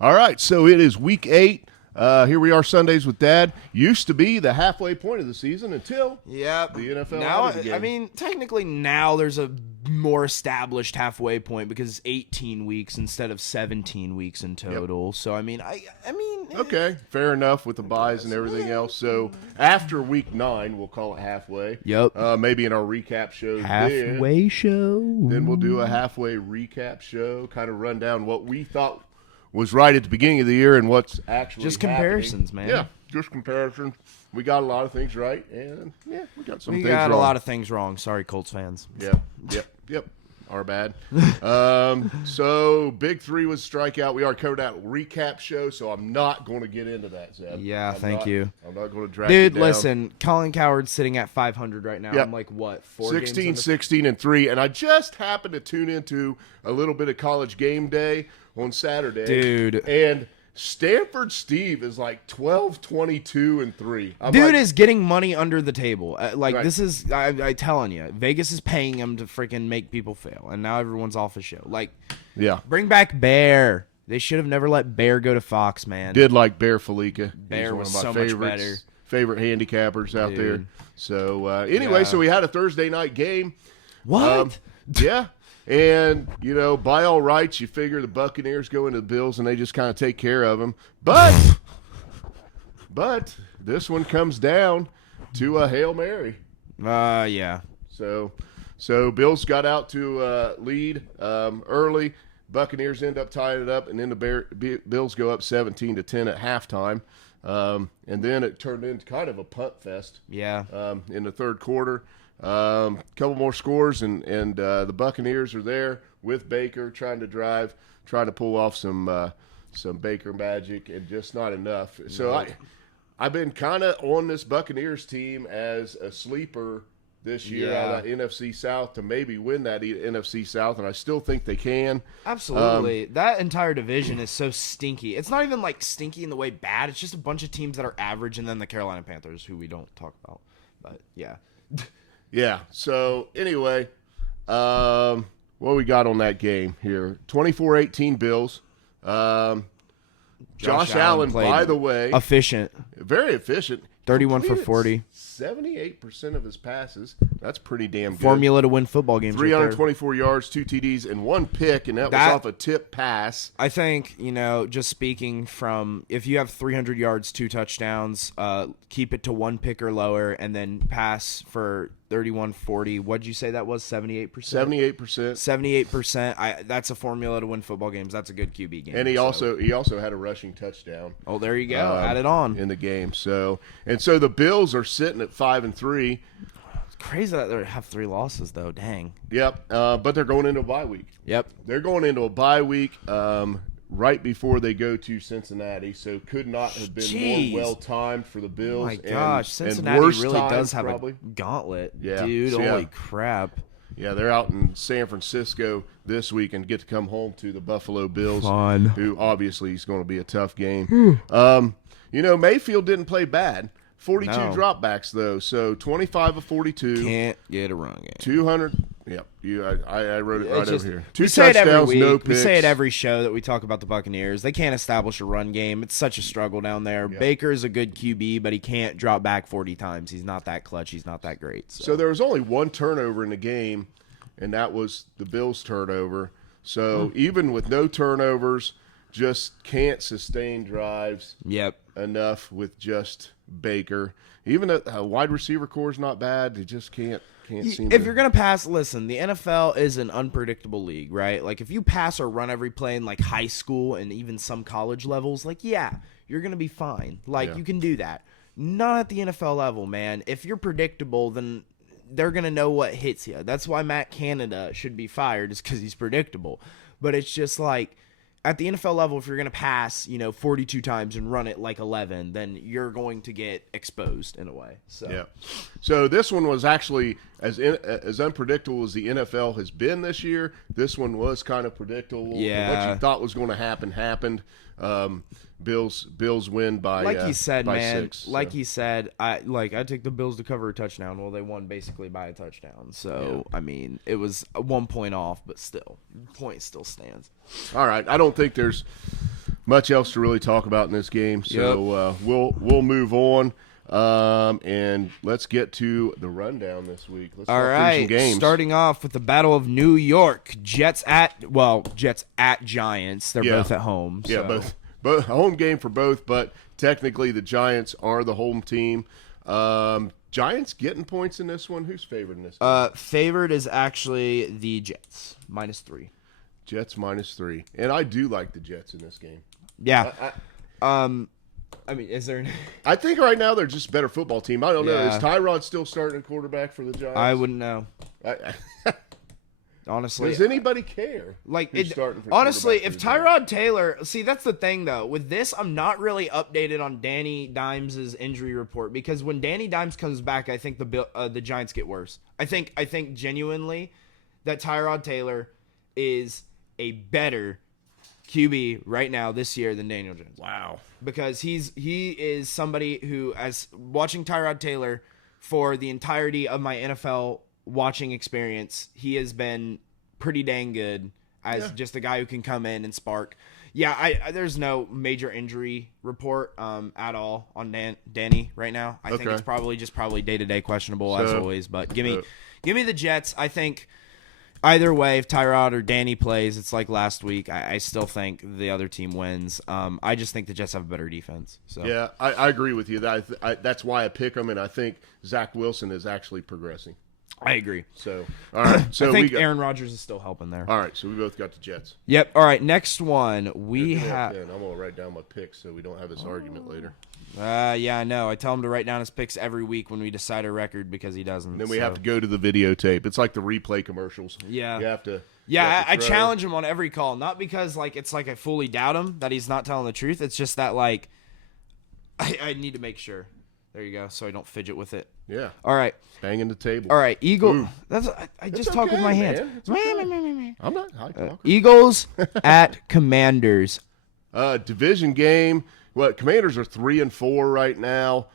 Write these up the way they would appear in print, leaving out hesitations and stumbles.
All right, so it is week 8. Here we are, Sundays with Dad. Used to be the halfway point of the season until the NFL Now, added the game. I mean, technically now there's a more established halfway point because it's 18 weeks instead of 17 weeks in total. Yep. So, I mean, Okay, fair enough with the buys and everything else. So after week 9, we'll call it halfway. Yep. Maybe in our recap show. Halfway show. Then we'll do a halfway recap show, kind of run down what we thought was right at the beginning of the year and what's actually Just happening. comparisons, man. Yeah, just comparisons. We got a lot of things right, and we got some things wrong. We got a lot of things wrong. Sorry, Colts fans. Yep. Our bad. So Big 3 was strikeout. We already covered that recap show, so I'm not going to get into that, Zeb. Yeah, Thank you. I'm not going to drag you down. Listen, Colin Cowherd's sitting at 500 right now. Yep. I'm like, what, 16, 16, and 3, and I just happened to tune into a little bit of College Game Day on Saturday. Dude. And Stanford Steve is like 12, 22, and 3. Dude is getting money under the table. Right. This is, I telling you, Vegas is paying him to freaking make people fail, and now everyone's off the show. Bring back Bear. They should have never let Bear go to Fox, man. Did like Bear Felica. Bear He's was one of so my much better. favorite handicappers out Dude. there. So anyway, so we had a Thursday night game. What? Yeah. And, by all rights, you figure the Buccaneers go into the Bills and they just kind of take care of them. But this one comes down to a Hail Mary. Yeah. So Bills got out to lead early. Buccaneers end up tying it up, and then the Bills go up 17-10 at halftime. And then it turned into kind of a punt fest. Yeah. In the third quarter. Couple more scores, and the Buccaneers are there with Baker trying to pull off some Baker magic, and just not enough. So I've been kind of on this Buccaneers team as a sleeper this year out of the NFC South to maybe win that NFC South, and I still think they can. Absolutely. That entire division is so stinky. It's not even like stinky in the way bad. It's just a bunch of teams that are average, and then the Carolina Panthers, who we don't talk about. But, yeah. Yeah. So, anyway, what we got on that game here? 24-18 Bills. Josh Allen, by the way. Efficient. Very efficient. 31 for 40. 78% of his passes. That's pretty damn good. Formula to win football games. 324 yards, 2 TDs, and 1 pick, and that was off a tip pass. I think, just speaking from, if you have 300 yards, 2 touchdowns, keep it to 1 pick or lower, and then pass for 31-40. What'd you say that was? 78%? 78%. 78%. That's a formula to win football games. That's a good QB game. And he also had a rushing touchdown. Oh, there you go. Add it on. In the game. So the Bills are sitting at 5-3. It's crazy that they have 3 losses, though. Dang. Yep. But they're going into a bye week. Yep. They're going into a bye week right before they go to Cincinnati, so could not have been more well-timed for the Bills. Oh, my gosh. Cincinnati and really does have probably. a gauntlet. Yeah. Dude, So, holy crap. Yeah, they're out in San Francisco this week and get to come home to the Buffalo Bills, Fun. who obviously is going to be a tough game. Mayfield didn't play bad. 42 dropbacks, though, so 25 of 42. Can't get a run game. 200. Yep, I wrote it right over here. 2 we say touchdowns, it every week. no picks. We say it every show that we talk about the Buccaneers. They can't establish a run game. It's such a struggle down there. Yep. Baker's a good QB, but he can't drop back 40 times. He's not that clutch. He's not that great. So there was only 1 turnover in the game, and that was the Bills' turnover. So even with no turnovers, just can't sustain drives enough with just Baker. Even a wide receiver core is not bad. They just can't seem If you're going to pass, listen, the NFL is an unpredictable league, right? Like, if you pass or run every play in, like, high school and even some college levels, like, you're going to be fine. Like, you can do that. Not at the NFL level, man. If you're predictable, then they're going to know what hits you. That's why Matt Canada should be fired, is because he's predictable. But it's just like, at the NFL level, if you're going to pass, 42 times and run it like 11, then you're going to get exposed in a way. So this one was actually as unpredictable as the NFL has been this year. This one was kind of predictable. Yeah. What you thought was going to happen happened. Bills win by like you said, by man. 6. Like you said, I take the Bills to cover a touchdown. Well, they won basically by a touchdown. So I mean, it was 1 point off, but still, point still stands. All right, I don't think there's much else to really talk about in this game, so we'll move on. And let's get to the rundown this week. Let's All talk through right, some games. starting off with the Battle of New York. Jets at Giants. They're both at home. Yeah, so. both home game for both, but technically the Giants are the home team. Giants getting points in this one. Who's favored in this game? Favored is actually the Jets, -3. Jets -3, and I do like the Jets in this game. Yeah. I mean, is there? I think right now they're just a better football team. I don't know. Yeah. Is Tyrod still starting quarterback for the Giants? I wouldn't know. Honestly, does anybody care? Like, who's starting for honestly, quarterback if for the Giants? Tyrod Taylor, see, that's the thing though. With this, I'm not really updated on Danny Dimes' injury report because when Danny Dimes comes back, I think the Giants get worse. I think genuinely that Tyrod Taylor is a better QB right now this year than Daniel Jones. Wow. Because he is somebody who, as watching Tyrod Taylor for the entirety of my NFL watching experience, he has been pretty dang good as just a guy who can come in and spark. Yeah, I there's no major injury report at all on Danny right now. I think it's probably day-to-day questionable as always. But give me the Jets. I think either way, if Tyrod or Danny plays, it's like last week. I still think the other team wins. I just think the Jets have a better defense. So yeah, I agree with you. That's why I pick them, and I think Zach Wilson is actually progressing. I agree. So, all right. So I think Aaron Rodgers is still helping there. All right, so we both got the Jets. Yep. All right, next one we have. I'm gonna write down my picks so we don't have this argument later. Yeah, I know. I tell him to write down his picks every week when we decide a record because he doesn't. And then we have to go to the videotape. It's like the replay commercials. Yeah. You have to. Yeah, I challenge him on every call, not because it's like I fully doubt him that he's not telling the truth. It's just that like I need to make sure. There you go, so I don't fidget with it. Yeah. All right. Banging the table. All right, Eagle. Ooh. I just talk with my hands. I'm not high talker. Eagles at Commanders. Division game. Well, Commanders are 3-4 right now.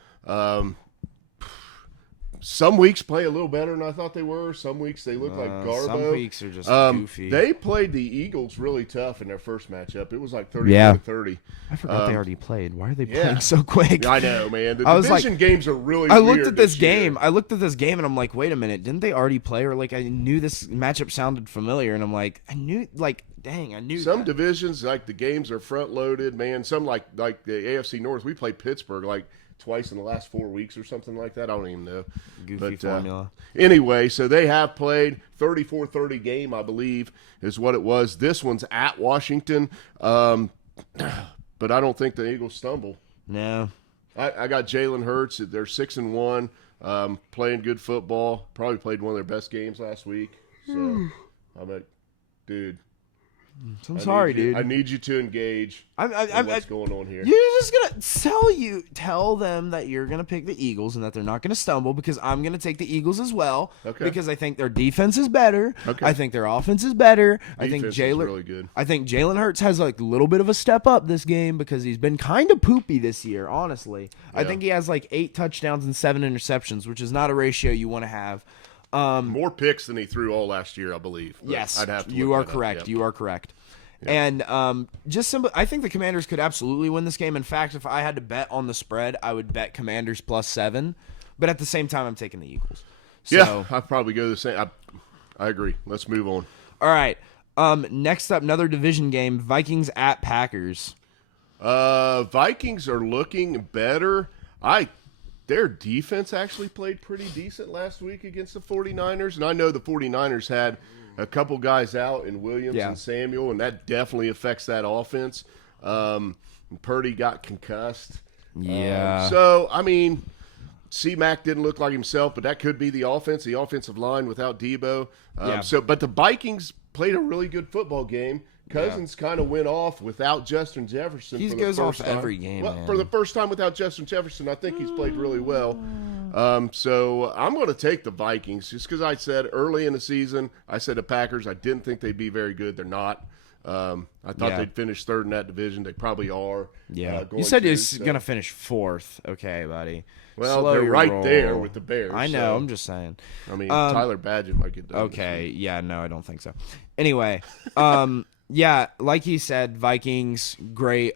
Some weeks play a little better than I thought they were. Some weeks they look like Garbo. Some weeks are just goofy. They played the Eagles really tough in their first matchup. It was like 30-30. I forgot they already played. Why are they playing so quick? I know, man. The I was division games are really I weird looked at this year. game. I looked at this game and I'm like, wait a minute, didn't they already play? Or like I knew this matchup sounded familiar and I'm like, I knew Some that. divisions, like the games are front loaded, man. Some like the AFC North, we played Pittsburgh like twice in the last 4 weeks or something like that. I don't even know. Goofy formula. Anyway, so they have played 34-30 game, I believe, is what it was. This one's at Washington, but I don't think the Eagles stumble. No. I got Jalen Hurts. They're 6-1, playing good football. Probably played one of their best games last week. So I'm like, dude. I'm sorry, dude. I need you to engage. What's going on here? You're just gonna tell them that you're gonna pick the Eagles and that they're not gonna stumble because I'm gonna take the Eagles as well. Okay. Because I think their defense is better. Okay. I think their offense is better. I think Defense is Jalen really good. I think Jalen Hurts has like a little bit of a step up this game because he's been kind of poopy this year. Honestly, I Yeah. think he has like 8 touchdowns and 7 interceptions, which is not a ratio you want to have. More picks than he threw all last year, I believe. But Yes, I'd have to you look are that up. correct. Yep. You are correct. And I think the Commanders could absolutely win this game. In fact, if I had to bet on the spread, I would bet Commanders +7. But at the same time, I'm taking the Eagles. So, Yeah, I'd probably go the same. I agree. Let's move on. All right. Next up, another division game: Vikings at Packers. Vikings are looking better. Their defense actually played pretty decent last week against the 49ers, and I know the 49ers had a couple guys out in Williams and Samuel, and that definitely affects that offense. Purdy got concussed. Yeah. So, I mean, C-Mac didn't look like himself, but that could be the offense, the offensive line without Debo. But the Vikings played a really good football game. Cousins kind of went off without Justin Jefferson. He for the goes first off time. every game, man. For the first time without Justin Jefferson, I think he's played really well. So I'm going to take the Vikings just because I said early in the season, I said the Packers, I didn't think they'd be very good. They're not. I thought they'd finish third in that division. They probably are. Yeah. You said he was going to finish fourth. Okay, buddy. Well, Slow they're your right roll. there with the Bears. I know. So, I'm just saying. I mean, Tyler Badgett might get done. Okay. Yeah, no, I don't think so. Anyway, Yeah, like he said, Vikings, great.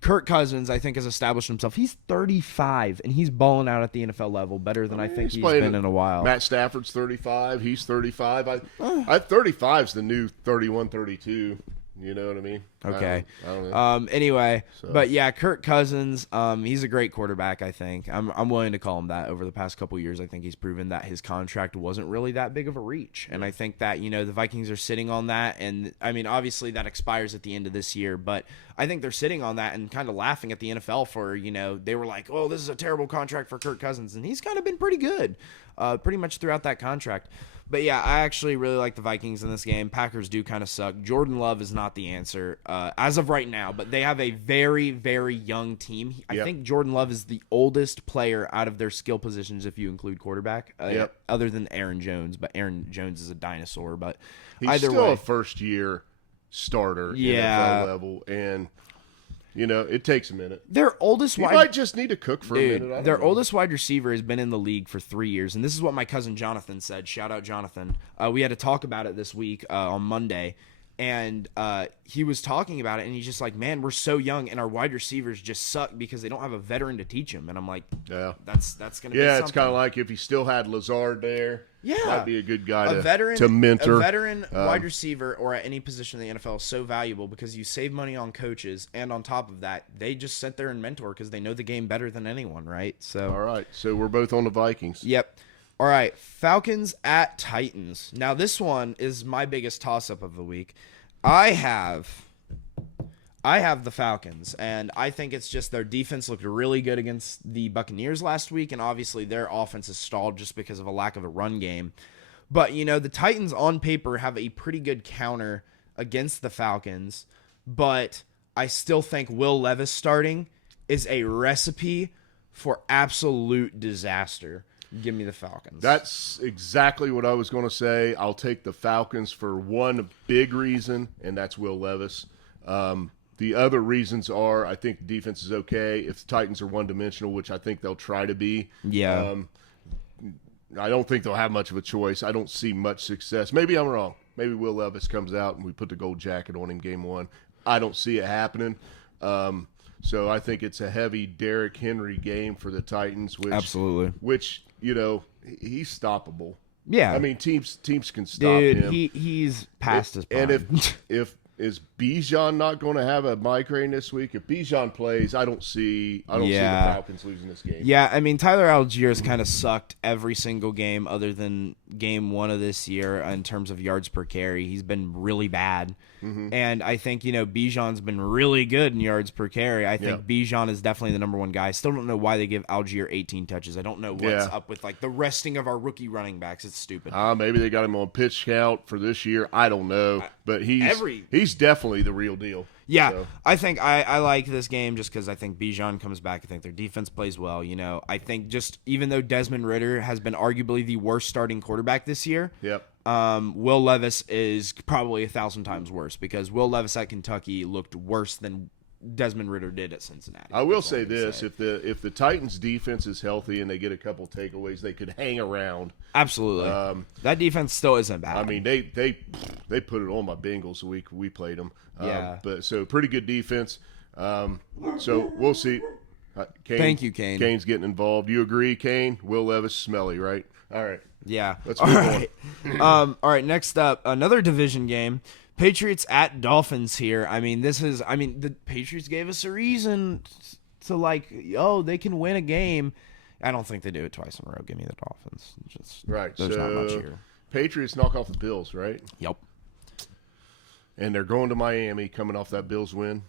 Kirk Cousins, I think, has established himself. He's 35, and he's balling out at the NFL level better than I think he's been in a while. Matt Stafford's 35. He's 35. I 35's the new 31, 32. You know what I mean? Okay. I don't know. Anyway, but yeah, Kirk Cousins, he's a great quarterback, I think. I'm willing to call him that. Over the past couple of years, I think he's proven that his contract wasn't really that big of a reach. And I think that, the Vikings are sitting on that. And, I mean, obviously that expires at the end of this year. But I think they're sitting on that and kind of laughing at the NFL for, they were like, oh, this is a terrible contract for Kirk Cousins. And he's kind of been pretty good pretty much throughout that contract. But, yeah, I actually really like the Vikings in this game. Packers do kind of suck. Jordan Love is not the answer as of right now, but they have a very, very young team. I think Jordan Love is the oldest player out of their skill positions if you include quarterback, other than Aaron Jones. But Aaron Jones is a dinosaur. But he's either still way, a first-year starter NFL level, and it takes a minute. Their oldest might just need to cook for a minute. Their oldest wide receiver has been in the league for 3 years, and this is what my cousin Jonathan said. Shout out Jonathan. We had to talk about it this week on Monday, and he was talking about it, and he's just like, man, we're so young, and our wide receivers just suck because they don't have a veteran to teach them. And I'm like, that's going to be something. It's kind of like if you still had Lazard there. Yeah, might be a good guy to mentor. A veteran wide receiver or at any position in the NFL is so valuable because you save money on coaches, and on top of that, they just sit there and mentor because they know the game better than anyone, right? So, all right, so we're both on the Vikings. Yep. All right, Falcons at Titans. Now this one is my biggest toss-up of the week. I have the Falcons, and I think it's just their defense looked really good against the Buccaneers last week, and obviously their offense is stalled just because of a lack of a run game. But, the Titans on paper have a pretty good counter against the Falcons, but I still think Will Levis starting is a recipe for absolute disaster. Give me the Falcons. That's exactly what I was going to say. I'll take the Falcons for one big reason, and that's Will Levis. The other reasons are I think the defense is okay. If the Titans are one-dimensional, which I think they'll try to be, I don't think they'll have much of a choice. I don't see much success. Maybe I'm wrong. Maybe Will Levis comes out and we put the gold jacket on him game one. I don't see it happening. So I think it's a heavy Derrick Henry game for the Titans. Absolutely. Which, he's stoppable. Yeah. I mean, teams can stop him. He's past his prime. And if is Bijan not going to have a migraine this week? If Bijan plays, I don't see the Falcons losing this game. Yeah, I mean, Tyler Algier kind of sucked every single game other than game one of this year in terms of yards per carry. He's been really bad. Mm-hmm. And I think, Bijan's been really good in yards per carry. I think Bijan is definitely the number one guy. I still don't know why they give Algier 18 touches. I don't know what's up with, the resting of our rookie running backs. It's stupid. Maybe they got him on pitch count for this year. I don't know. But he's definitely the real deal. Yeah, so. I think I like this game just because I think Bijan comes back. I think their defense plays well. I think just even though Desmond Ridder has been arguably the worst starting quarterback this year, Will Levis is probably 1,000 times worse because Will Levis at Kentucky looked worse than Desmond Ridder did at Cincinnati. I will say this: if the Titans' defense is healthy and they get a couple takeaways, they could hang around. Absolutely, that defense still isn't bad. I mean, they put it on my Bengals the week we played them. But so pretty good defense. So we'll see. Thank you, Kane. Kane's getting involved. You agree, Kane? Will Levis, smelly, right? All right. Yeah. Let's move on. All right. Next up, another division game. Patriots at Dolphins here. The Patriots gave us a reason to they can win a game. I don't think they do it twice in a row. Give me the Dolphins. There's not much here. Patriots knock off the Bills, right? Yep. And they're going to Miami coming off that Bills win.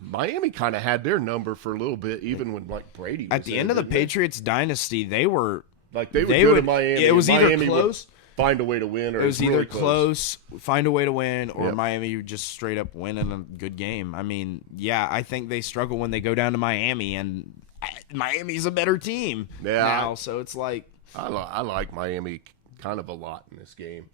Miami kind of had their number for a little bit, even when Brady was at the end of the Patriots dynasty, they were they would go to Miami. It was either Miami close. Find a way to win, or it was either really close, find a way to win, or Yep. Miami would just straight up win in a good game. I think they struggle when they go down to Miami, and Miami's a better team now. So it's like I like Miami kind of a lot in this game.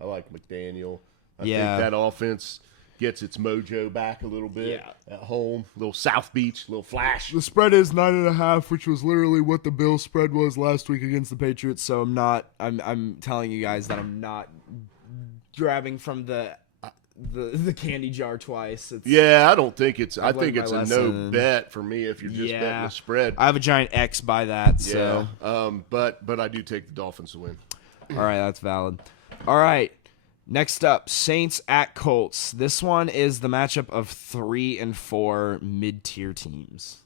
I like McDaniel. I Yeah. think that offense gets its mojo back a little bit at home. Little South Beach, little flash. the spread is 9.5, which was literally what the Bills spread was last week against the Patriots. So I'm telling you guys that I'm not grabbing from the the candy jar twice. Yeah, I don't think it's. I I've think learned it's my a no lesson. bet for me if you're just betting the spread. I have a giant X by that. So But I do take the Dolphins to win. all right, that's valid. All right. Next up, Saints at Colts. This one is the matchup of 3 and 4 mid-tier teams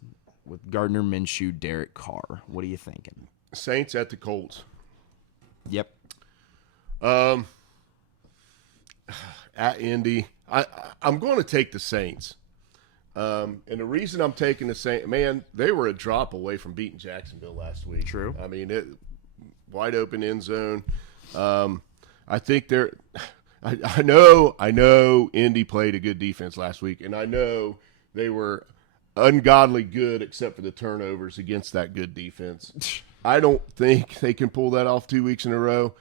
with Gardner Minshew, Derek Carr. What are you thinking? Saints at the Colts. Yep. At Indy, I'm going to take the Saints. And the reason I'm taking the Saints, man, they were a drop away from beating Jacksonville last week. True. I mean, wide open end zone. I think they're. I know Indy played a good defense last week, and I know they were ungodly good except for the turnovers against that good defense. I don't think they can pull that off 2 weeks in a row.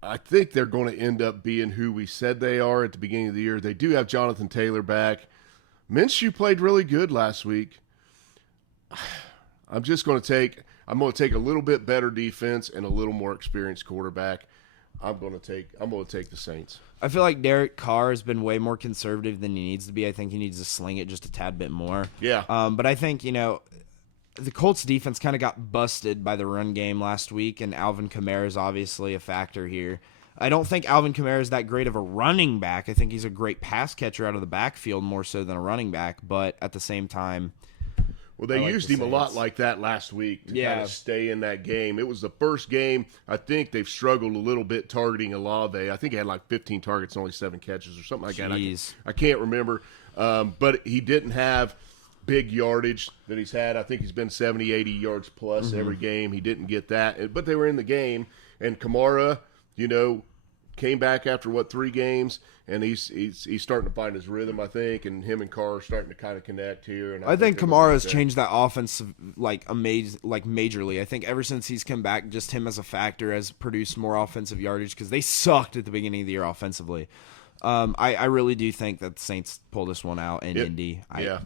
I think they're going to end up being who we said they are at the beginning of the year. They do have Jonathan Taylor back. Minshew played really good last week. I'm going to take a little bit better defense and a little more experienced quarterback. I'm going to take the Saints. I feel like Derek Carr has been way more conservative than he needs to be. I think he needs to sling it just a tad bit more. Yeah. But I think, the Colts defense kind of got busted by the run game last week, and Alvin Kamara is obviously a factor here. I don't think Alvin Kamara is that great of a running back. I think he's a great pass catcher out of the backfield more so than a running back, but at the same time, well, they used him a lot like that last week to kind of stay in that game. It was the first game. I think they've struggled a little bit targeting Olave. I think he had like 15 targets and only 7 catches or something like that. I can't remember. But he didn't have big yardage that he's had. I think he's been 70, 80 yards plus every game. He didn't get that. But they were in the game. And Kamara, came back after, 3 games, and he's starting to find his rhythm, I think, and him and Carr are starting to kind of connect here. And I think Kamara has changed that offense majorly. I think ever since he's come back, just him as a factor has produced more offensive yardage because they sucked at the beginning of the year offensively. I really do think that the Saints pull this one out in Indy.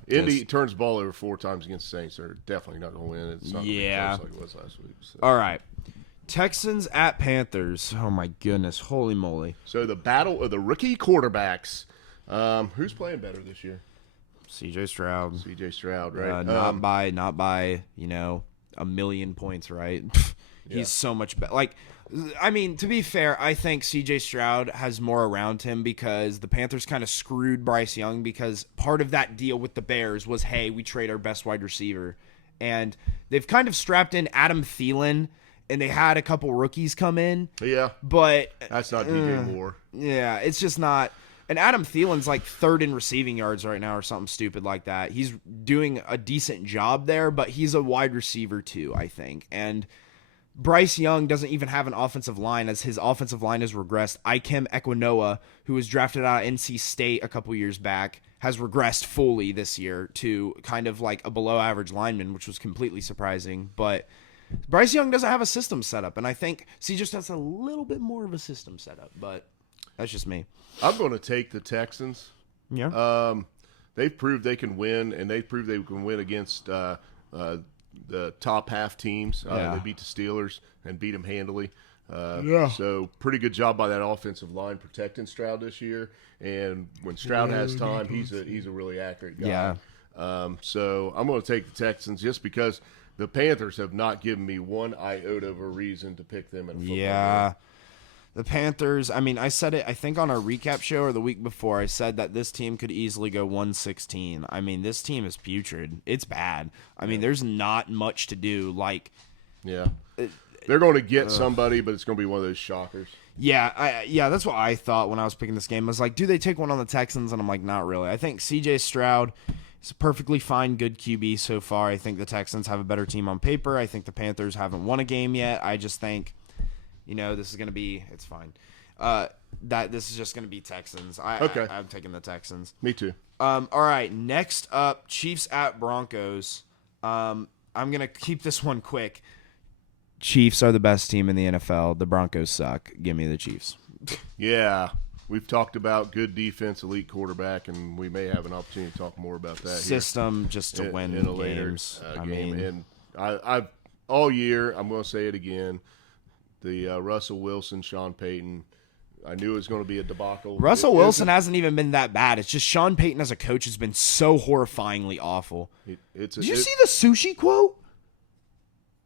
Indy turns the ball over 4 times against the Saints. They're definitely not going to win. It's not going to be close like it was last week. So. All right. Texans at Panthers. Oh, my goodness. Holy moly. So the battle of the rookie quarterbacks. Who's playing better this year? C.J. Stroud. C.J. Stroud, right? Not by a million points, right? He's so much better. To be fair, I think C.J. Stroud has more around him because the Panthers kind of screwed Bryce Young because part of that deal with the Bears was, hey, we trade our best wide receiver. And they've kind of strapped in Adam Thielen, and they had a couple rookies come in. Yeah. But that's not DJ Moore. Yeah, it's just not. And Adam Thielen's like 3rd in receiving yards right now or something stupid like that. He's doing a decent job there, but he's a wide receiver too, I think. And Bryce Young doesn't even have an offensive line as his offensive line has regressed. Ikem Ekwanoa, who was drafted out of NC State a couple years back, has regressed fully this year to kind of like a below average lineman, which was completely surprising. But Bryce Young doesn't have a system set up, and I think he just has a little bit more of a system set up, but that's just me. I'm going to take the Texans. Yeah. They've proved they can win, and they've proved they can win against the top half teams. They beat the Steelers and beat them handily. So pretty good job by that offensive line protecting Stroud this year. And when Stroud has time, he's a really accurate guy. Yeah. So I'm going to take the Texans just because the Panthers have not given me one iota of a reason to pick them in a football game. The Panthers, I said it, I think on our recap show or the week before, I said that this team could easily go 1-16. This team is putrid. It's bad. There's not much to do. They're going to get somebody, but it's going to be one of those shockers. Yeah, that's what I thought when I was picking this game. I was like, do they take one on the Texans? And I'm like, not really. I think C.J. Stroud is a perfectly fine, good QB so far. I think the Texans have a better team on paper. I think the Panthers haven't won a game yet. I just think, this is going to be – it's fine. That this is just going to be Texans. I'm taking the Texans. Me too. All right, next up, Chiefs at Broncos. I'm going to keep this one quick. Chiefs are the best team in the NFL. The Broncos suck. Give me the Chiefs. Yeah. We've talked about good defense, elite quarterback, and we may have an opportunity to talk more about that system just to win in a games. later game. And I've all year, I'm going to say it again, the Russell Wilson, Sean Payton I knew it was going to be a debacle. Russell Wilson hasn't even been that bad. It's just Sean Payton as a coach has been so horrifyingly awful. Did you see the sushi quote?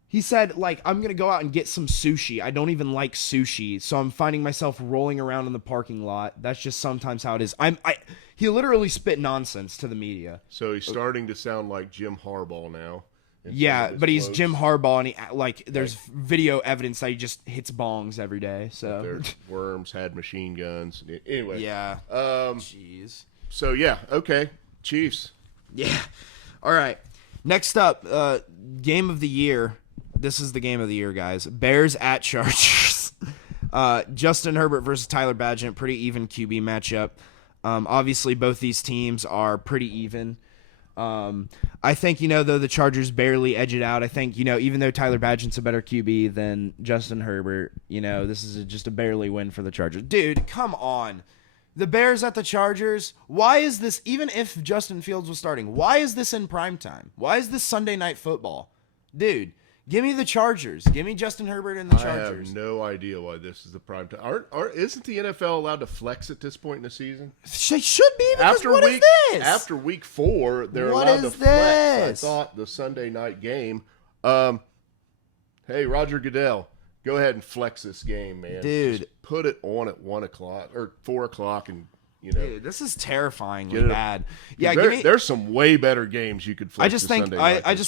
He said, like, I'm going to go out and get some sushi. I don't even like sushi, so I'm finding myself rolling around in the parking lot. That's just sometimes how it is. He literally spit nonsense to the media. So he's starting to sound like Jim Harbaugh now. Yeah, but he's Jim Harbaugh, and there's video evidence that he just hits bongs every day. So their worms had machine guns. Anyway. Yeah. Jeez. So, yeah, okay. Chiefs. Yeah. All right. Next up, game of the year. This is the game of the year, guys. Bears at Chargers. Justin Herbert versus Tyler Badgett. Pretty even QB matchup. Obviously, both these teams are pretty even. I think, though the Chargers barely edge it out, I think, even though Tyler Badgett's a better QB than Justin Herbert, this is just a barely win for the Chargers. Dude, come on. The Bears at the Chargers, why is this, even if Justin Fields was starting, why is this in primetime? Why is this Sunday Night Football? Dude, give me the Chargers. Give me Justin Herbert and the Chargers. I have no idea why this is the primetime. Isn't the NFL allowed to flex at this point in the season? They should be, because what is this? After week 4, they're what allowed to is flex. I thought the Sunday night game. Hey, Roger Goodell, go ahead and flex this game, man. Dude. Just put it on at 1 o'clock or 4 o'clock and, Dude, this is terrifyingly bad. Yeah, there's some way better games you could flex. I just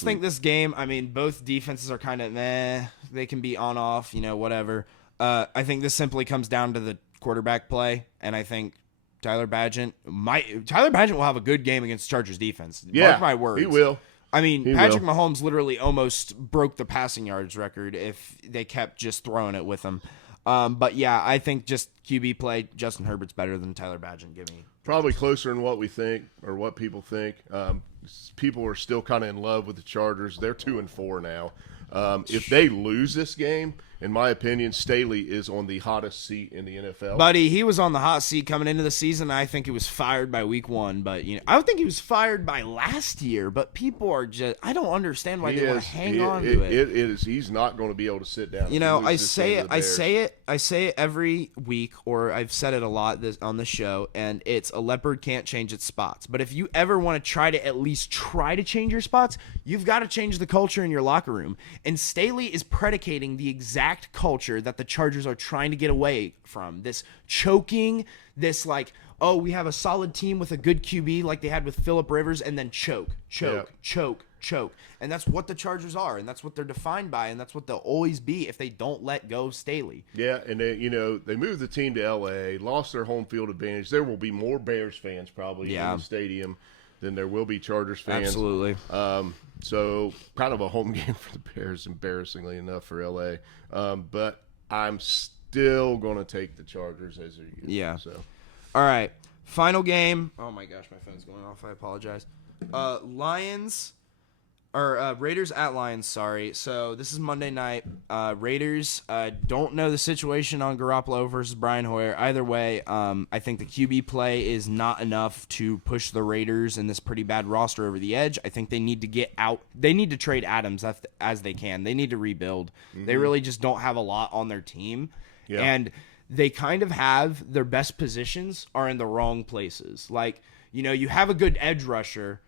think this game, both defenses are kind of meh. They can be on off, whatever. I think this simply comes down to the quarterback play, and I think Tyler Badgett will have a good game against Chargers defense. Yeah, mark my words. He will. Patrick Mahomes literally almost broke the passing yards record if they kept just throwing it with him. But yeah, I think just QB play, Justin Herbert's better than Tyler Badgett. Give me probably closer than what we think or what people think. People are still kind of in love with the Chargers. They're 2-4 now. If they lose this game, in my opinion, Staley is on the hottest seat in the NFL. Buddy, he was on the hot seat coming into the season. I think he was fired by week 1, but I don't think he was fired by last year. But people are I don't understand why they want to hang on to it. He's not going to be able to sit down. I say it every week, or I've said it a lot on the show, and it's a leopard can't change its spots. But if you ever want to try to at least try to change your spots, you've got to change the culture in your locker room. And Staley is predicating the exact culture that the Chargers are trying to get away from. This choking, this we have a solid team with a good QB like they had with Phillip Rivers, and then choke. And that's what the Chargers are, and that's what they're defined by, and that's what they'll always be if they don't let go of Staley. Yeah, and they moved the team to L.A., lost their home field advantage. There will be more Bears fans probably in the stadium than there will be Chargers fans. Absolutely. So kind of a home game for the Bears, embarrassingly enough for L.A. But I'm still going to take the Chargers as they're used. Yeah. So. All right. Final game. Oh, my gosh. My phone's going off. I apologize. Raiders at Lions, sorry. So this is Monday night. Raiders, don't know the situation on Garoppolo versus Brian Hoyer. Either way, I think the QB play is not enough to push the Raiders and this pretty bad roster over the edge. I think they need to get out. They need to trade Adams as they can. They need to rebuild. Mm-hmm. They really just don't have a lot on their team. Yeah. And they kind of have their best positions are in the wrong places. You have a good edge rusher,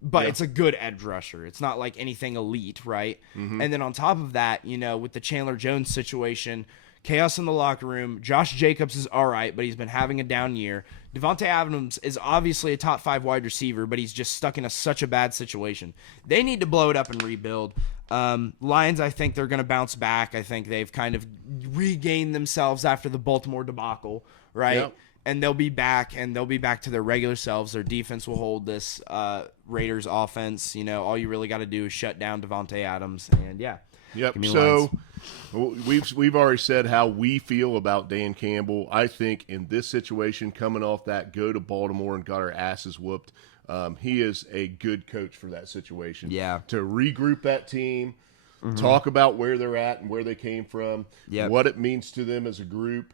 but it's a good edge rusher. It's not like anything elite, right? Mm-hmm. And then on top of that, with the Chandler Jones situation, chaos in the locker room. Josh Jacobs is all right, but he's been having a down year. Devontae Adams is obviously a top 5 wide receiver, but he's just stuck in such a bad situation. They need to blow it up and rebuild. Lions, I think they're going to bounce back. I think they've kind of regained themselves after the Baltimore debacle, right? Yep. And they'll be back, to their regular selves. Their defense will hold this Raiders offense. All you really got to do is shut down Devontae Adams, and yeah. Yep. So we've already said how we feel about Dan Campbell. I think in this situation, coming off that go to Baltimore and got our asses whooped, he is a good coach for that situation. Yeah. To regroup that team, talk about where they're at and where they came from, what it means to them as a group.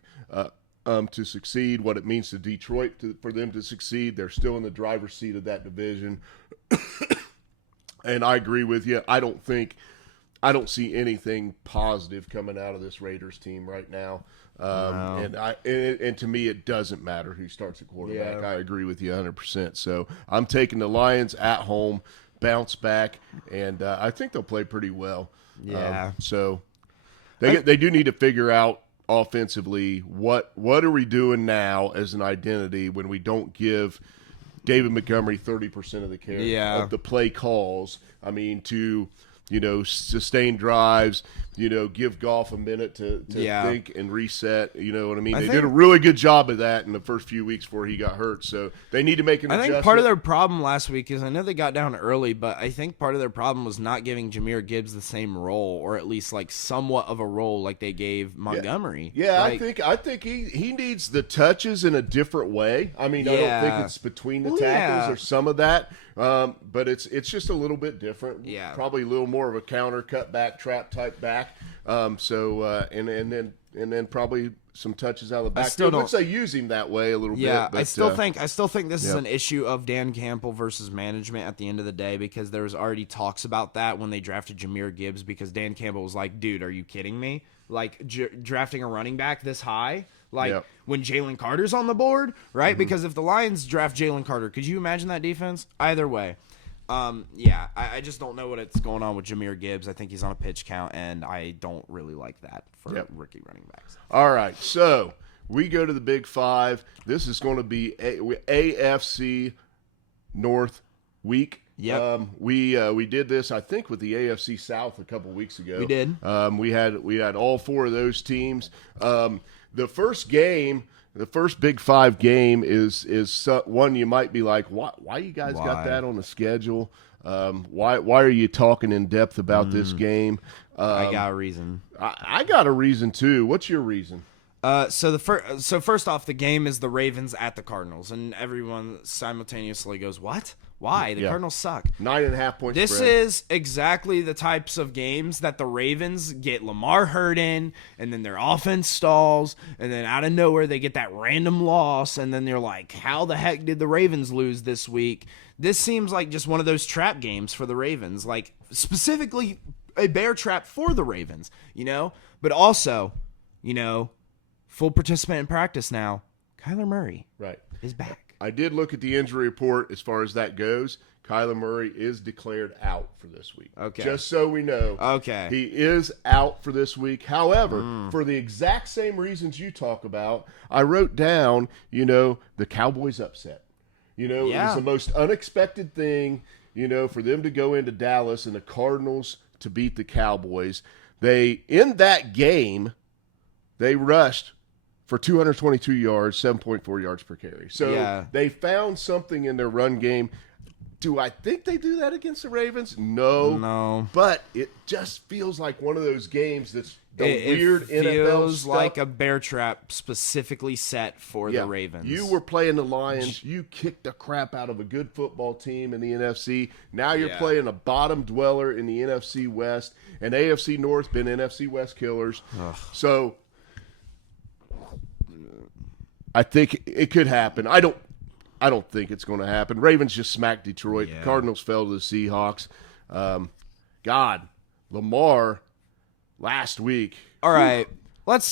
To succeed, what it means to Detroit for them to succeed. They're still in the driver's seat of that division. And I agree with you. I don't see anything positive coming out of this Raiders team right now. And to me, it doesn't matter who starts at quarterback. Yeah. I agree with you 100%. So I'm taking the Lions at home, bounce back, and I think they'll play pretty well. Yeah. So they do need to figure out offensively what are we doing now as an identity when we don't give David Montgomery 30% of the carry of the play calls. I mean, to sustain drives, give Goff a minute to think and reset. You know what I mean? They did a really good job of that in the first few weeks before he got hurt. So they need to make an adjustment. I think part of their problem last week is I know they got down early, but I think part of their problem was not giving Jahmyr Gibbs the same role, or at least like somewhat of a role like they gave Montgomery. Yeah, I think he needs the touches in a different way. I mean, I don't think it's between the tackles or some of that. But it's just a little bit different. Yeah. Probably a little more of a counter, cutback, trap type back. And then probably some touches out of the backfield, which they use him that way a little bit. Yeah, I still think this is an issue of Dan Campbell versus management at the end of the day, because there was already talks about that when they drafted Jahmyr Gibbs, because Dan Campbell was like, dude, are you kidding me? Like drafting a running back this high? Like when Jalen Carter's on the board, right? Mm-hmm. Because if the Lions draft Jalen Carter, could you imagine that defense? Either way. I just don't know what's going on with Jahmyr Gibbs. I think he's on a pitch count, and I don't really like that for rookie running backs. All right, so we go to the Big Five. This is going to be AFC North week. Yep. We did this, I think, with the AFC South a couple weeks ago. We did. We had all four of those teams. The first game. The first Big Five game is one you might be like, why you guys got that on the schedule? Why are you talking in depth about this game? I got a reason. I got a reason too. What's your reason? So first off, the game is the Ravens at the Cardinals, and everyone simultaneously goes, "What? Why? The Cardinals suck." 9.5 points. This spread. is exactly the types of games that the Ravens get Lamar hurt in, and then their offense stalls, and then out of nowhere they get that random loss, and then they're like, "How the heck did the Ravens lose this week?" This seems like just one of those trap games for the Ravens, like specifically a bear trap for the Ravens, but also, full participant in practice now. Kyler Murray is back. I did look at the injury report as far as that goes. Kyler Murray is declared out for this week. Okay. Just so we know. Okay. He is out for this week. However, for the exact same reasons you talk about, I wrote down, the Cowboys upset. It was the most unexpected thing, for them to go into Dallas and the Cardinals to beat the Cowboys. In that game, they rushed for 222 yards, 7.4 yards per carry. So they found something in their run game. Do I think they do that against the Ravens? No. But it just feels like one of those games that's weird NFL stuff. It feels like a bear trap specifically set for the Ravens. You were playing the Lions. You kicked the crap out of a good football team in the NFC. Now you're playing a bottom dweller in the NFC West. And AFC North been NFC West killers. Ugh. So I think it could happen. I don't think it's going to happen. Ravens just smacked Detroit. Yeah. Cardinals fell to the Seahawks. Lamar last week. All right, let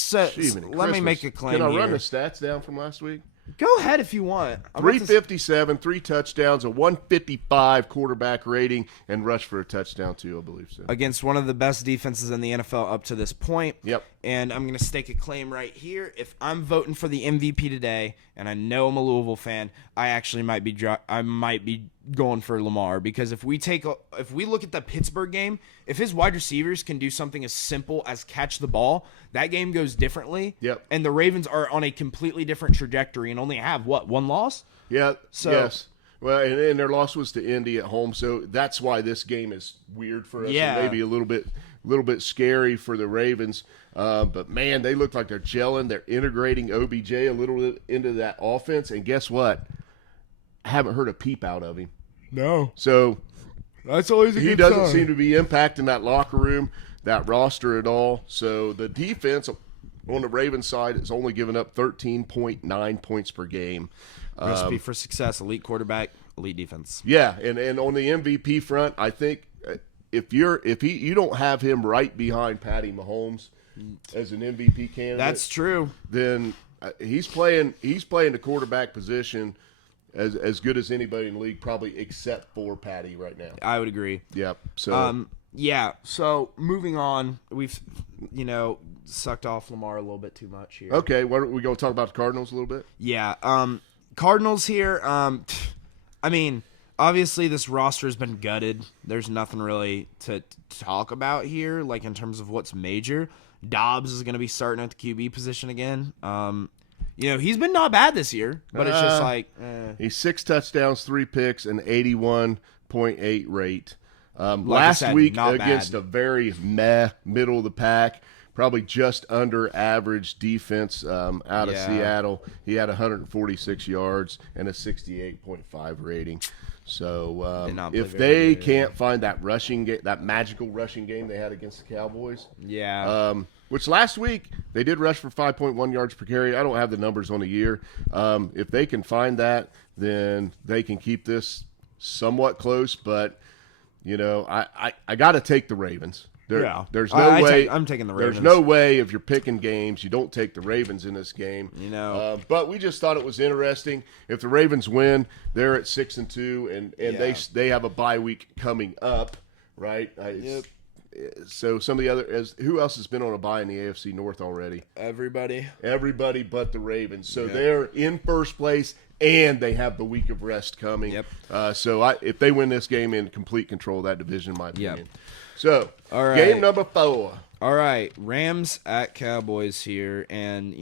me make a claim. Can I here. run the stats down from last week? Go ahead if you want. 357, 3 touchdowns, a 155 quarterback rating, and rushed for a touchdown too, I believe so. Against one of the best defenses in the NFL up to this point. Yep. And I'm going to stake a claim right here. If I'm voting for the MVP today, and I know I'm a Louisville fan, I actually might be going for Lamar, because if we look at the Pittsburgh game, if his wide receivers can do something as simple as catch the ball, that game goes differently. Yep. And the Ravens are on a completely different trajectory and only have one loss? Yeah. So, yes. Well, and their loss was to Indy at home, so that's why this game is weird for us. Yeah. And maybe a little bit scary for the Ravens. But man, they look like they're gelling. They're integrating OBJ a little bit into that offense. And guess what? I haven't heard a peep out of him. No. So that's always a he good doesn't sign. seem to be impacting that locker room, that roster at all. So the defense on the Ravens side is only giving up 13.9 points per game. Recipe for success: elite quarterback, elite defense. Yeah, and on the MVP front, I think if you don't have him right behind Patty Mahomes, as an MVP candidate. That's true. Then he's playing the quarterback position as good as anybody in the league, probably except for Patty right now. I would agree. Yep. So yeah. So moving on, we've sucked off Lamar a little bit too much here. okay, what are we going to talk about the Cardinals a little bit? Yeah. Cardinals here. I mean, obviously this roster has been gutted. There's nothing really to talk about here, like in terms of what's major. Dobbs is going to be starting at the QB position again. He's been not bad this year, but it's just like he's 6 touchdowns, 3 picks, and 81.8 rate. Last week not against bad. a very middle of the pack, probably just under average defense out of Seattle. He had 146 yards and a 68.5 rating. So if they can't find that rushing game, that magical rushing game they had against the Cowboys, which last week they did rush for 5.1 yards per carry. I don't have the numbers on the year. If they can find that, then they can keep this somewhat close. But I got to take the Ravens. There's no way. I'm taking the Ravens. There's no way if you're picking games, you don't take the Ravens in this game. But we just thought it was interesting. If the Ravens win, they're at 6-2, and they have a bye week coming up, right? Yep. So some of the other who else has been on a bye in the AFC North already? Everybody But the Ravens. So they're in first place, and they have the week of rest coming. Yep. So if they win this game, in complete control of that division, in my opinion. Yep. So, All right. Game number 4. All right, Rams at Cowboys here, and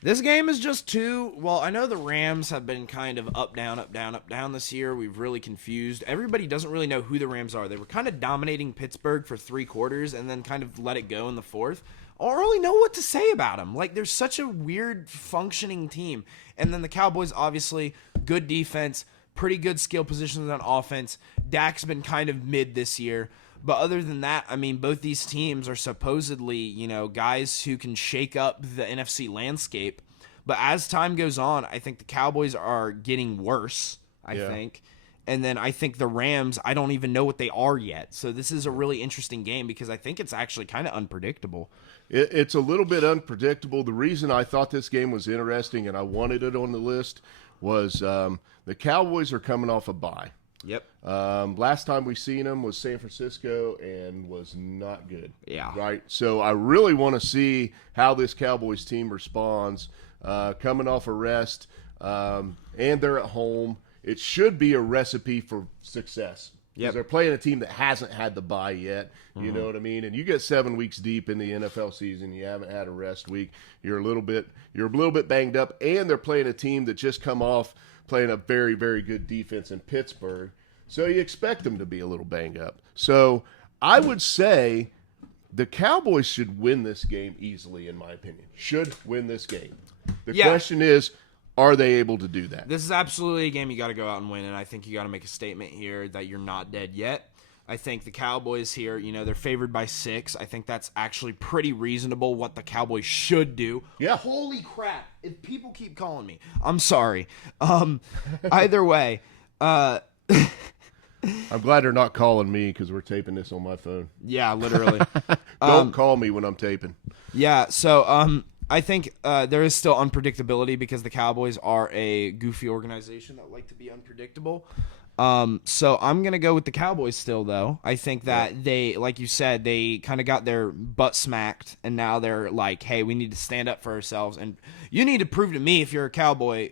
this game is just too. Well, I know the Rams have been kind of up, down, up, down, up, down this year. We've really confused. Everybody doesn't really know who the Rams are. They were kind of dominating Pittsburgh for 3 quarters and then kind of let it go in the 4th. I don't really know what to say about them. Like, they're such a weird functioning team. And then the Cowboys, obviously, good defense, pretty good skill positions on offense. Dak's been kind of mid this year. But other than that, I mean, both these teams are supposedly, guys who can shake up the NFC landscape. But as time goes on, I think the Cowboys are getting worse, I think. And then I think the Rams, I don't even know what they are yet. So this is a really interesting game because I think it's actually kind of unpredictable. It's a little bit unpredictable. The reason I thought this game was interesting and I wanted it on the list was the Cowboys are coming off a bye. Yep. Last time we seen them was San Francisco and was not good. Yeah. Right. So I really want to see how this Cowboys team responds coming off a rest, and they're at home. It should be a recipe for success. Because they're playing a team that hasn't had the bye yet. You know what I mean? And you get 7 weeks deep in the NFL season, you haven't had a rest week. You're a little bit banged up, and they're playing a team that just come off playing a very, very good defense in Pittsburgh. So you expect them to be a little banged up. So I would say the Cowboys should win this game easily, in my opinion. Should win this game. The question is, are they able to do that? This is absolutely a game you got to go out and win, and I think you got to make a statement here that you're not dead yet. I think the Cowboys here, they're favored by 6. I think that's actually pretty reasonable what the Cowboys should do. Yeah. Holy crap. If people keep calling me, I'm sorry. Either way, I'm glad they're not calling me because we're taping this on my phone. Yeah, literally. Don't call me when I'm taping. Yeah, so I think there is still unpredictability because the Cowboys are a goofy organization that like to be unpredictable. So I'm going to go with the Cowboys still, though. I think that they, like you said, they kind of got their butt smacked, and now they're like, hey, we need to stand up for ourselves. And you need to prove to me, if you're a Cowboy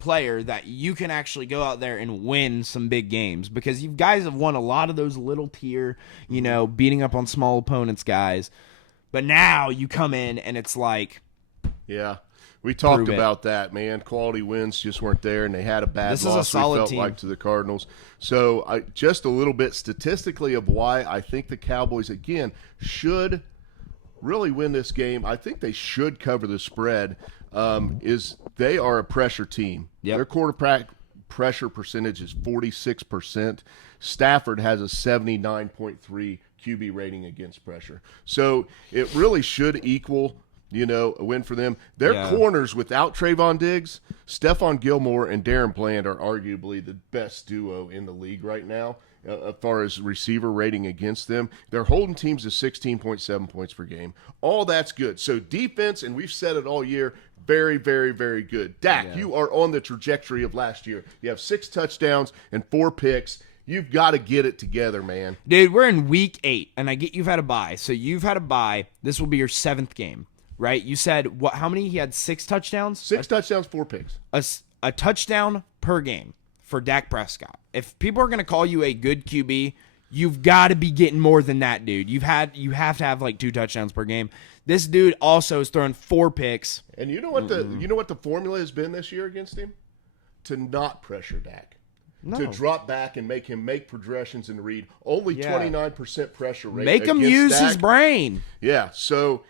player, that you can actually go out there and win some big games. Because you guys have won a lot of those little tier, beating up on small opponents guys. But now you come in, and it's like... Yeah. We talked about that, man. Quality wins just weren't there, and they had a bad loss. This is a solid we felt team. like to the Cardinals. So just a little bit statistically of why I think the Cowboys, again, should really win this game. I think they should cover the spread, is they are a pressure team. Yep. Their quarterback pressure percentage is 46%. Stafford has a 79.3 QB rating against pressure. So it really should equal – a win for them. Their corners without Trayvon Diggs, Stephon Gilmore and Darren Bland are arguably the best duo in the league right now. as far as receiver rating against them. They're holding teams to 16.7 points per game. All that's good. So defense, and we've said it all year, very, very, very good. Dak, you are on the trajectory of last year. You have 6 touchdowns and 4 picks. You've got to get it together, man. Dude, we're in week 8, and I get you've had a bye. So you've had a bye. This will be your 7th game, right? You said, what? How many? He had 6 touchdowns? 6 touchdowns, 4 picks. A touchdown per game for Dak Prescott. If people are going to call you a good QB, you've got to be getting more than that, dude. You have to have like 2 touchdowns per game. This dude also is throwing 4 picks. And you know what the formula has been this year against him? To not pressure Dak. No. To drop back and make him make progressions and read. Only 29% pressure rate. Make him use Dak. his brain. Yeah, so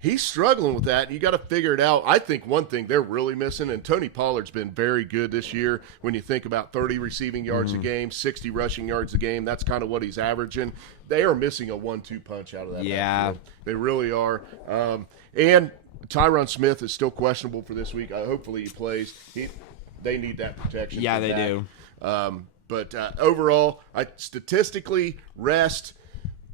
he's struggling with that. You got to figure it out. I think one thing they're really missing, and Tony Pollard's been very good this year when you think about 30 receiving yards a game, 60 rushing yards a game. That's kind of what he's averaging. They are missing a 1-2 punch out of that backfield. They really are. And Tyron Smith is still questionable for this week. Hopefully he plays. They need that protection. Yeah, they do. But overall, statistically, rest,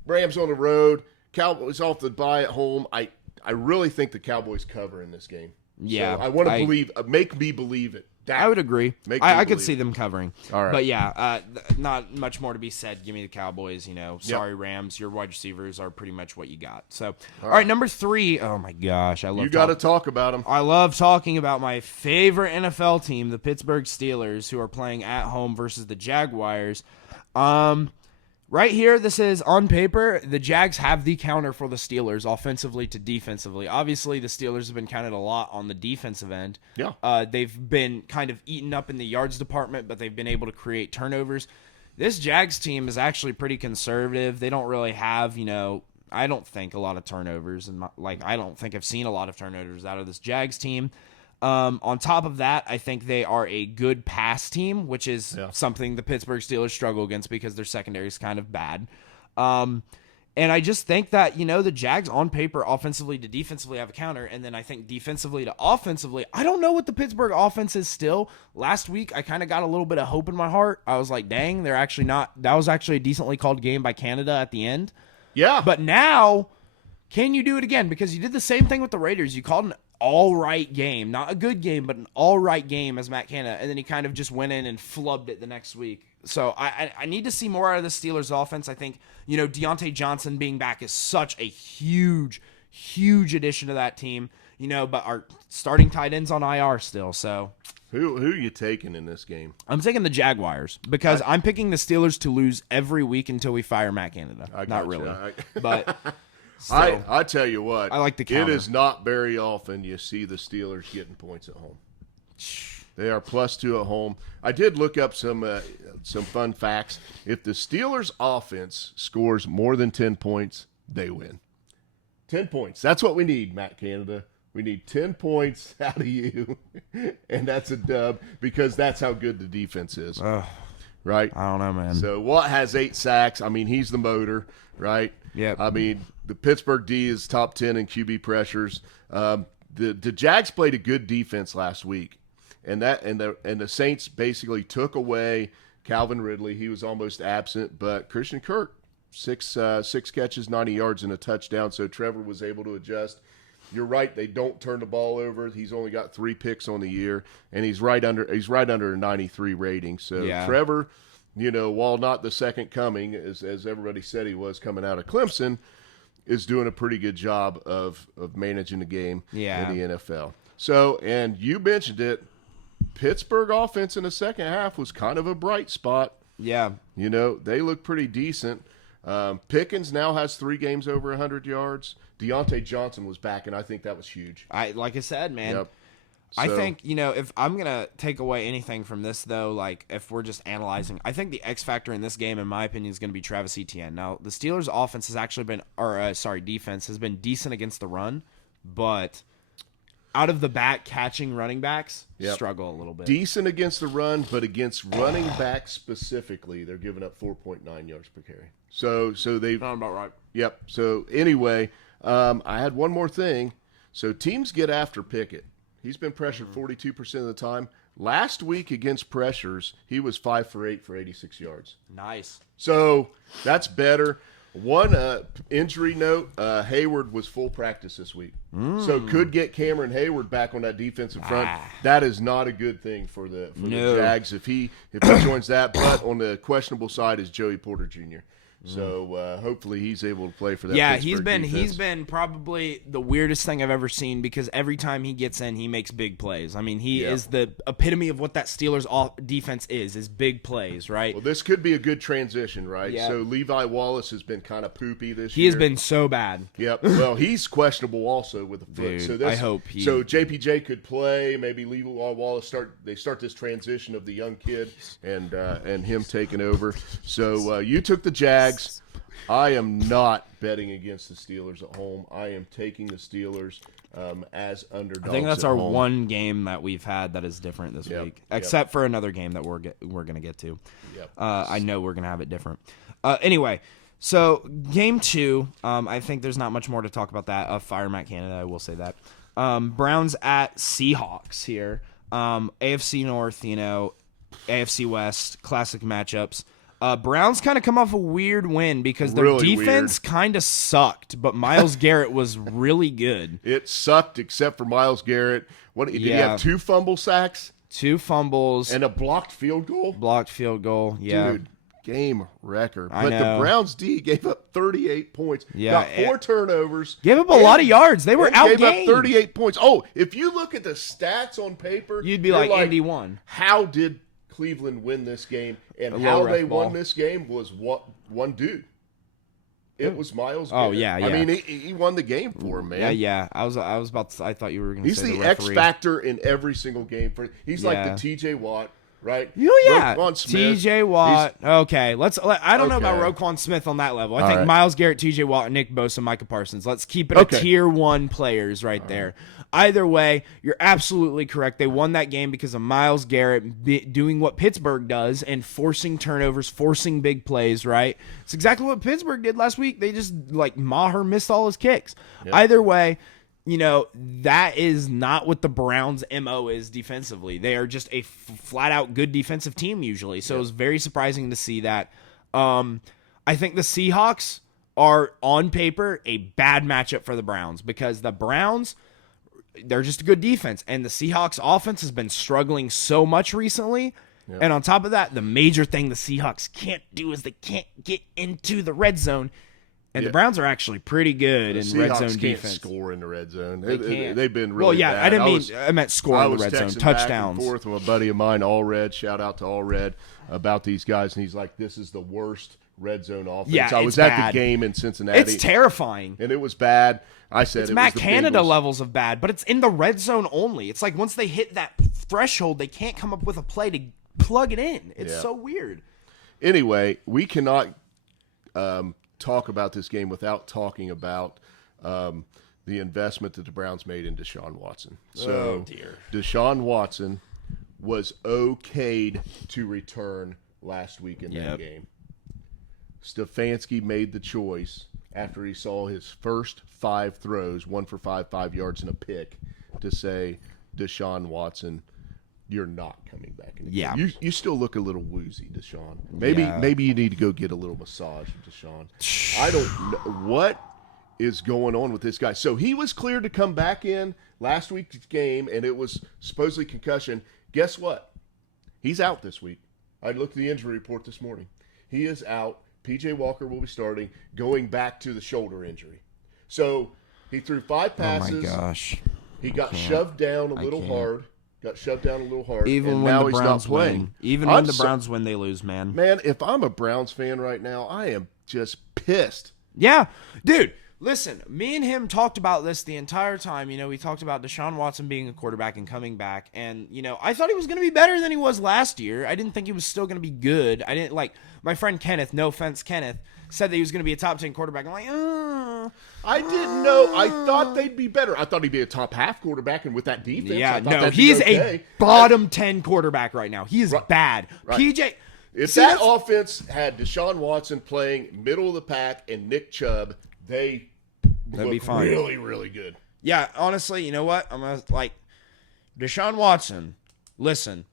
Rams on the road, Cowboys off the bye at home. I really think the Cowboys cover in this game. Yeah. So I want to believe, make me believe it. I would agree. I could see them covering. All right. But yeah, not much more to be said. Give me the Cowboys. Sorry, Rams. Your wide receivers are pretty much what you got. So, all right, number 3. Oh my gosh, I love. You got to talk about them. I love talking about my favorite NFL team, the Pittsburgh Steelers, who are playing at home versus the Jaguars. Right here, this is on paper, the Jags have the counter for the Steelers offensively to defensively. Obviously, the Steelers have been counted a lot on the defensive end. Yeah. They've been kind of eaten up in the yards department, but they've been able to create turnovers. This Jags team is actually pretty conservative. They don't really have, I don't think a lot of turnovers. And I don't think I've seen a lot of turnovers out of this Jags team. On top of that, I think they are a good pass team, which is something the Pittsburgh Steelers struggle against because their secondary is kind of bad. And I just think that, the Jags on paper, offensively to defensively have a counter. And then I think defensively to offensively, I don't know what the Pittsburgh offense is still. Last week, I kind of got a little bit of hope in my heart. I was like, dang, they're actually not. That was actually a decently called game by Canada at the end. Yeah. But now, can you do it again? Because you did the same thing with the Raiders. You called an all-right game. Not a good game, but an all-right game as Matt Canada. And then he kind of just went in and flubbed it the next week. So I need to see more out of the Steelers offense. I think, Deontay Johnson being back is such a huge, huge addition to that team. But our starting tight ends on IR still, so. Who are you taking in this game? I'm taking the Jaguars because I'm picking the Steelers to lose every week until we fire Matt Canada. Not really. But still, I tell you what, I like the counter. It is not very often you see the Steelers getting points at home. They are +2 at home. I did look up some fun facts. If the Steelers offense scores more than 10 points, they win. 10 points. That's what we need, Matt Canada. We need 10 points out of you, and that's a dub because that's how good the defense is. Right? I don't know, man. So Watt has 8 sacks. I mean, he's the motor, right? Yeah. I mean, the Pittsburgh D is top 10 in QB pressures. The Jags played a good defense last week, and the Saints basically took away Calvin Ridley. He was almost absent, but Christian Kirk, six catches, 90 yards, and a touchdown. So Trevor was able to adjust. You're right; they don't turn the ball over. He's only got 3 picks on the year, and he's right under a 93 rating. So yeah. Trevor, while not the second coming, as everybody said he was coming out of Clemson, is doing a pretty good job of managing the game in the NFL. So, and you mentioned it, Pittsburgh offense in the second half was kind of a bright spot. Yeah. They look pretty decent. Pickens now has 3 games over 100 yards. Deontay Johnson was back, and I think that was huge. Like I said, man. Yep. I think, if I'm going to take away anything from this, though, like if we're just analyzing, I think the X factor in this game, in my opinion, is going to be Travis Etienne. Now, the Steelers' offense has actually been, defense has been decent against the run, but out of the back catching running backs, struggle a little bit. Decent against the run, but against running backs specifically, they're giving up 4.9 yards per carry. So they've... Sound about right. Yep. So anyway, I had one more thing. So teams get after Pickett. He's been pressured 42% of the time. Last week against pressures, he was 5 for 8 for 86 yards. Nice. So that's better. One injury note, Hayward was full practice this week. So could get Cameron Hayward back on that defensive front. That is not a good thing for the Jags if he joins that. But on the questionable side is Joey Porter Jr. So hopefully he's able to play for that. Yeah, Pittsburgh he's been probably the weirdest thing I've ever seen because every time he gets in, he makes big plays. I mean, he is the epitome of what that Steelers defense is big plays, right? Well, this could be a good transition, right? Yeah. So Levi Wallace has been kind of poopy this year. He has been so bad. Yep. Well, he's questionable also with the foot. Dude, So this, I hope he. So JPJ could play. Maybe Levi Wallace start this transition of the young kid and him taking over. So you took the Jags. I am not betting against the Steelers at home. I am taking the Steelers as underdogs. I think that's at our home. one game that we've had that is different this week, except for another game that we're going to get to. Yep. I know we're going to have it different. Anyway, so game 2, I think there's not much more to talk about that. Fire Matt Canada, I will say that. Browns at Seahawks here. AFC North, AFC West, classic matchups. Browns kind of come off a weird win because their Really defense kind of sucked, but Myles Garrett was really good. It sucked except for Myles Garrett. Did he have 2 fumble sacks? 2 fumbles. And a blocked field goal? Blocked field goal, yeah. Dude, game wrecker. I But know. the Browns D gave up 38 points. Yeah, Got 4 turnovers. Gave up a lot of yards. They were outgained. Gave up 38 points. Oh, if you look at the stats on paper, You'd be you're like, Indy won. How did Cleveland win this game? And low how ref they ball. won this game was one dude. It was Myles Oh, Garrett. yeah. I mean, he won the game for him, man. Yeah. I was about to. I thought you were going to He's say the the X referee. factor in every single game. He's like Yeah. the TJ Watt, right? Oh yeah, Roquan Smith. TJ Watt. Okay, I don't know about Okay. Roquan Smith on that level. I All think right. Myles Garrett, TJ Watt, Nick Bosa, Micah Parsons. Let's keep it Okay. a tier 1 players right there. Either way, you're absolutely correct. They won that game because of Myles Garrett doing what Pittsburgh does and forcing turnovers, forcing big plays. Right? It's exactly what Pittsburgh did last week. They just Maher missed all his kicks. Yep. Either way. That is not what the Browns' MO is defensively. They are just a flat-out good defensive team usually. So It was very surprising to see that. I think the Seahawks are, on paper, a bad matchup for the Browns because the Browns, they're just a good defense. And the Seahawks' offense has been struggling so much recently. Yep. And on top of that, the major thing the Seahawks can't do is they can't get into the red zone. And the Browns are actually pretty good in red zone defense. Can't score in the red zone. They can't. They've been really bad. I meant score in the red zone. I was texting Touchdowns. back and forth with a buddy of mine, All Red. Shout out to All Red about these guys, and he's like, "This is the worst red zone offense." Yeah, I was it's at bad. the game in Cincinnati. It's terrifying. and it was bad. I said It's it Matt was the Canada Bengals. levels of bad, but it's in the red zone only. It's like once they hit that threshold, they can't come up with a play to plug it in. It's so weird. Anyway, we cannot talk about this game without talking about the investment that the Browns made in Deshaun Watson. So Deshaun Watson was okayed to return last week in that game. Stefanski made the choice after he saw his first 5 throws, 1 for 5 yards and a pick, to say, Deshaun Watson, you're not coming back in the game. You still look a little woozy, Deshaun. Maybe you need to go get a little massage, Deshaun. I don't know what is going on with this guy. So he was cleared to come back in last week's game, and it was supposedly concussion. Guess what? He's out this week. I looked at the injury report this morning. He is out. P.J. Walker will be starting, going back to the shoulder injury. So he threw 5 passes. Oh my gosh. He got shoved down a little hard. Even and when now the he's Browns not playing. win. Even when the Browns win, they lose, man. Man, if I'm a Browns fan right now, I am just pissed. Yeah. Dude, listen, me and him talked about this the entire time. We talked about Deshaun Watson being a quarterback and coming back. And, I thought he was going to be better than he was last year. I didn't think he was still going to be good. I didn't my friend Kenneth, no offense, Kenneth, said that he was going to be a top 10 quarterback. I'm like, I didn't know. I thought they'd be better. I thought he'd be a top half quarterback, and with that defense, I thought that'd he's be okay. a bottom 10 quarterback right now. He is bad. Right. PJ, if that offense had Deshaun Watson playing middle of the pack and Nick Chubb, they'd be look fine. really, really good. Yeah, honestly, you know what? I'm gonna Deshaun Watson, listen,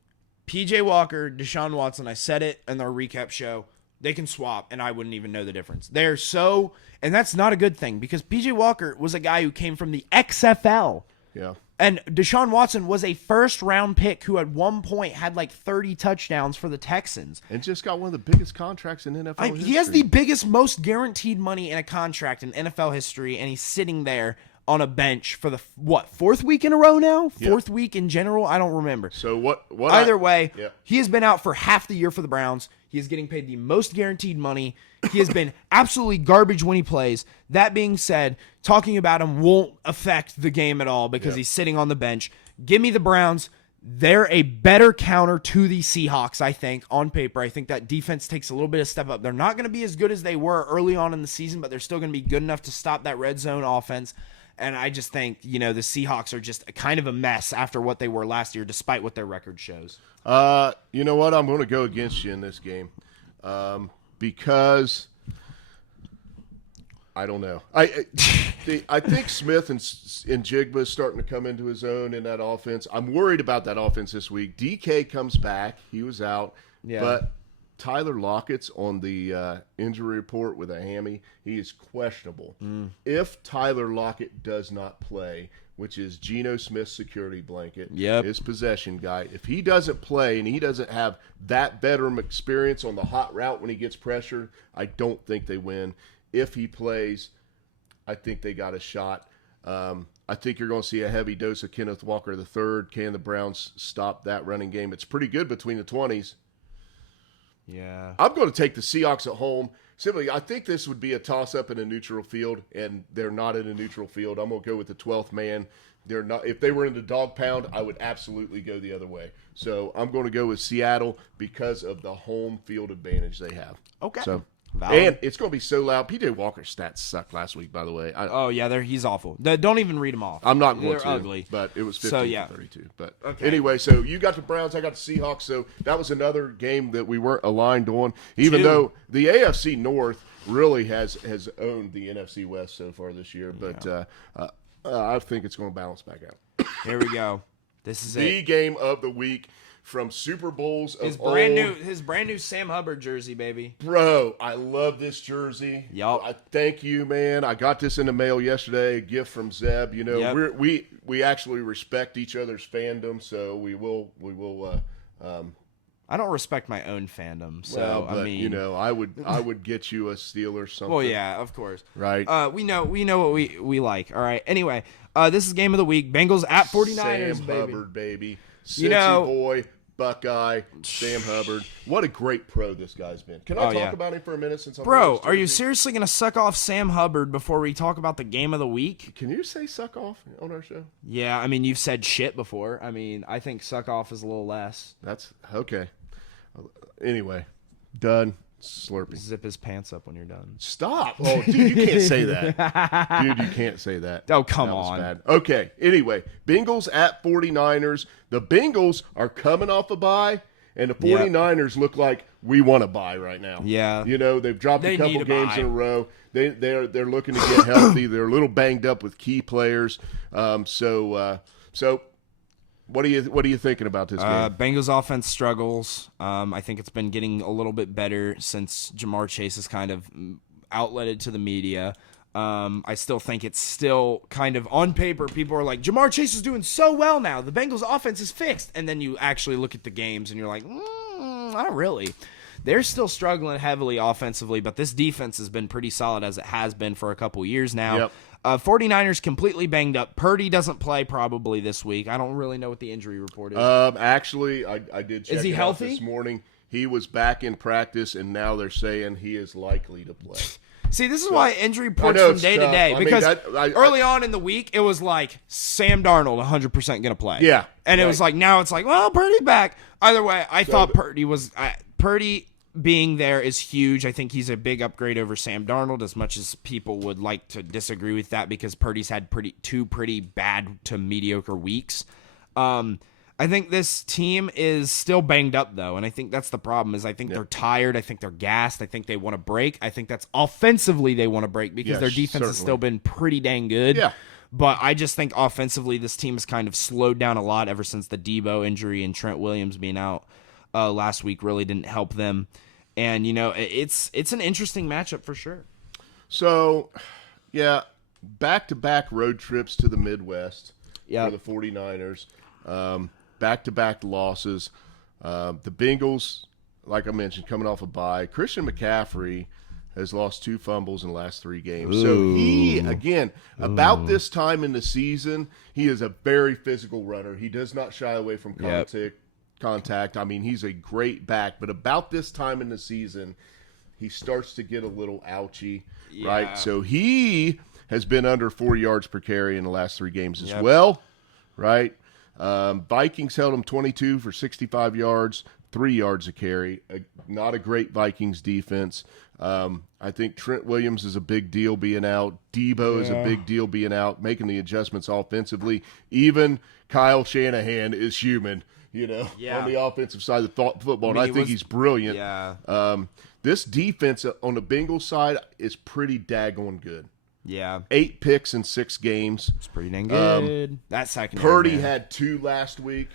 PJ Walker, Deshaun Watson, I said it in our recap show, they can swap, and I wouldn't even know the difference. They're so, and that's not a good thing, because PJ Walker was a guy who came from the XFL. Yeah. And Deshaun Watson was a first-round pick who at one point had like 30 touchdowns for the Texans. And just got one of the biggest contracts in NFL history. He has the biggest, most guaranteed money in a contract in NFL history, and he's sitting there on a bench for the, fourth week in a row now? Fourth week in general? I don't remember. So what Either way, he has been out for half the year for the Browns. He is getting paid the most guaranteed money. He has been absolutely garbage when he plays. That being said, talking about him won't affect the game at all because he's sitting on the bench. Give me the Browns. They're a better counter to the Seahawks, I think, on paper. I think that defense takes a little bit of step up. They're not going to be as good as they were early on in the season, but they're still going to be good enough to stop that red zone offense. And I just think, the Seahawks are just kind of a mess after what they were last year, despite what their record shows. You know what? I'm going to go against you in this game because I don't know. I think Smith and Jigba is starting to come into his own in that offense. I'm worried about that offense this week. DK comes back. He was out. Yeah. But Tyler Lockett's on the injury report with a hammy. He is questionable. If Tyler Lockett does not play, which is Geno Smith's security blanket, his possession guy, if he doesn't play and he doesn't have that veteran experience on the hot route when he gets pressured, I don't think they win. If he plays, I think they got a shot. I think you're going to see a heavy dose of Kenneth Walker III. Can the Browns stop that running game? It's pretty good between the 20s. Yeah. I'm going to take the Seahawks at home. Simply, I think this would be a toss-up in a neutral field, and they're not in a neutral field. I'm going to go with the 12th man. They're not. If they were in the dog pound, I would absolutely go the other way. So I'm going to go with Seattle because of the home field advantage they have. Okay. So, valid. and it's going to be so loud. PJ Walker's stats sucked last week, by the way. He's awful. Don't even read them off. I'm not going They're to. ugly. But it was 15-32. But anyway, so you got the Browns, I got the Seahawks. So that was another game that we weren't aligned on, even though the AFC North really has owned the NFC West so far this year. But I think it's going to balance back out. Here we go. This is the game of the week from Super Bowls of his brand new Sam Hubbard jersey, baby. Bro, I love this jersey. Yup. I thank you, man. I got this in the mail yesterday, a gift from Zeb. We actually respect each other's fandom, so we will I don't respect my own fandom, so but, I mean, I would get you a Steeler something. Well, yeah, of course, right? We know what we like. All right. Anyway, this is game of the week. Bengals at 49ers. Sam baby. Hubbard, baby. Cincy boy, Buckeye, Sam Hubbard. What a great pro this guy's been. Can I talk about him for a minute? Bro, are you seriously gonna suck off Sam Hubbard before we talk about the game of the week? Can you say suck off on our show? Yeah, I mean you've said shit before. I mean I think suck off is a little less. That's okay. Anyway, done. Slurpee. Zip his pants up when you're done. Stop. Oh, dude, you can't say that. Dude, you can't say that. Oh, come that on. Was bad. Okay, anyway, Bengals at 49ers. The Bengals are coming off a bye, and the 49ers look like we want to bye right now. Yeah. They've dropped a couple games in a row. They're looking to get healthy. They're a little banged up with key players. So what are you thinking about this game? Bengals offense struggles. I think it's been getting a little bit better since Jamar Chase is kind of outletted to the media. I still think it's still kind of on paper. People are like, Jamar Chase is doing so well now. The Bengals offense is fixed. And then you actually look at the games and you're like, not really. They're still struggling heavily offensively, but this defense has been pretty solid as it has been for a couple years now. Yep. 49ers completely banged up. Purdy doesn't play probably this week. I don't really know what the injury report is. Actually, I did check is he it healthy? Out this morning. He was back in practice, and now they're saying he is likely to play. See, this is why injury reports from day to day. Because early on in the week, it was like Sam Darnold 100% going to play. Yeah. And it was like, now it's like, well, Purdy back. Either way, I thought Purdy was Purdy being there is huge. I think he's a big upgrade over Sam Darnold, as much as people would like to disagree with that because Purdy's had two pretty bad to mediocre weeks. I think this team is still banged up, though, and I think that's the problem. Is I think they're tired. I think they're gassed. I think they want to break. I think that's offensively they want to break because their defense has still been pretty dang good. Yeah. But I just think offensively, this team has kind of slowed down a lot ever since the Debo injury, and Trent Williams being out last week really didn't help them. And, it's an interesting matchup for sure. So, yeah, back-to-back road trips to the Midwest for the 49ers. Back-to-back losses. The Bengals, like I mentioned, coming off a bye. Christian McCaffrey has lost 2 fumbles in the last 3 games. Ooh. So he, again, about this time in the season, he is a very physical runner. He does not shy away from contact. I mean, he's a great back. But about this time in the season, he starts to get a little ouchy, right? So he has been under 4 yards per carry in the last 3 games as well, right? Vikings held him 22 for 65 yards, 3 yards a carry. Not a great Vikings defense. I think Trent Williams is a big deal being out. Debo is a big deal being out, making the adjustments offensively. Even Kyle Shanahan is human, on the offensive side of the football, and I think he's brilliant. Yeah. This defense on the Bengals side is pretty daggone good. Yeah. 8 picks in 6 games. It's pretty dang good. That secondary. Purdy had 2 last week.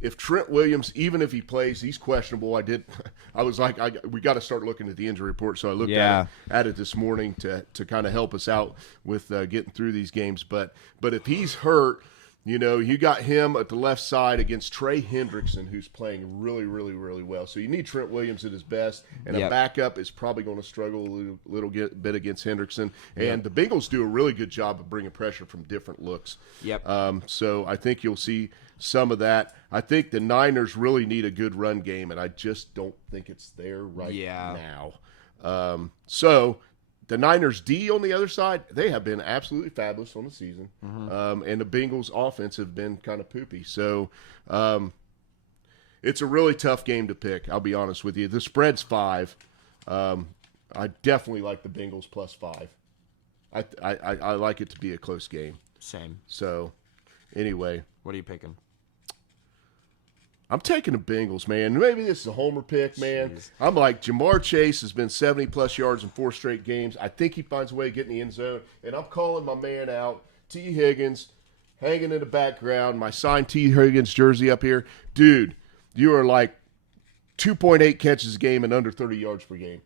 If Trent Williams, even if he plays, he's questionable. I was like, we got to start looking at the injury report. So I looked at it this morning to kind of help us out with getting through these games. But if he's hurt, you got him at the left side against Trey Hendrickson, who's playing really, really, really well. So you need Trent Williams at his best, and a backup is probably going to struggle a little bit against Hendrickson. And the Bengals do a really good job of bringing pressure from different looks. So I think you'll see some of that. I think the Niners really need a good run game, and I just don't think it's there now. So the Niners D on the other side, they have been absolutely fabulous on the season. And the Bengals offense have been kind of poopy. So it's a really tough game to pick, I'll be honest with you. The spread's 5. I definitely like the Bengals plus 5. I like it to be a close game. Same. So anyway. What are you picking? I'm taking the Bengals, man. Maybe this is a homer pick, man. Jeez. I'm like, Jamar Chase has been 70-plus yards in 4 straight games. I think he finds a way to get in the end zone. And I'm calling my man out, T. Higgins, hanging in the background, my signed T. Higgins jersey up here. Dude, you are like 2.8 catches a game and under 30 yards per game.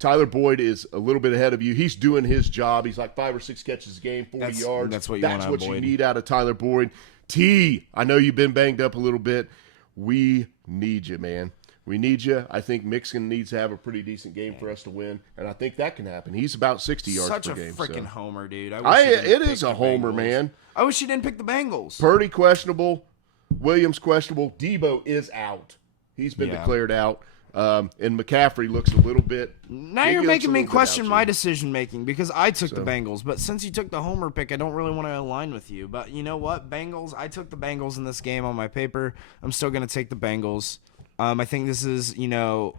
Tyler Boyd is a little bit ahead of you. He's doing his job. He's like 5 or 6 catches a game, 40 yards. That's what you need out of Tyler Boyd. T, I know you've been banged up a little bit. We need you, man. We need you. I think Mixon needs to have a pretty decent game for us to win, and I think that can happen. He's about 60 yards per game. Such a freaking homer, dude. It is a homer, man. I wish you didn't pick the Bengals. Purdy questionable. Williams questionable. Debo is out. He's been declared out. And McCaffrey looks a little bit. Now you're making me question my decision making because I took the Bengals, but since you took the homer pick, I don't really want to align with you. But you know what, Bengals? I took the Bengals in this game on my paper. I'm still going to take the Bengals. I think this is, I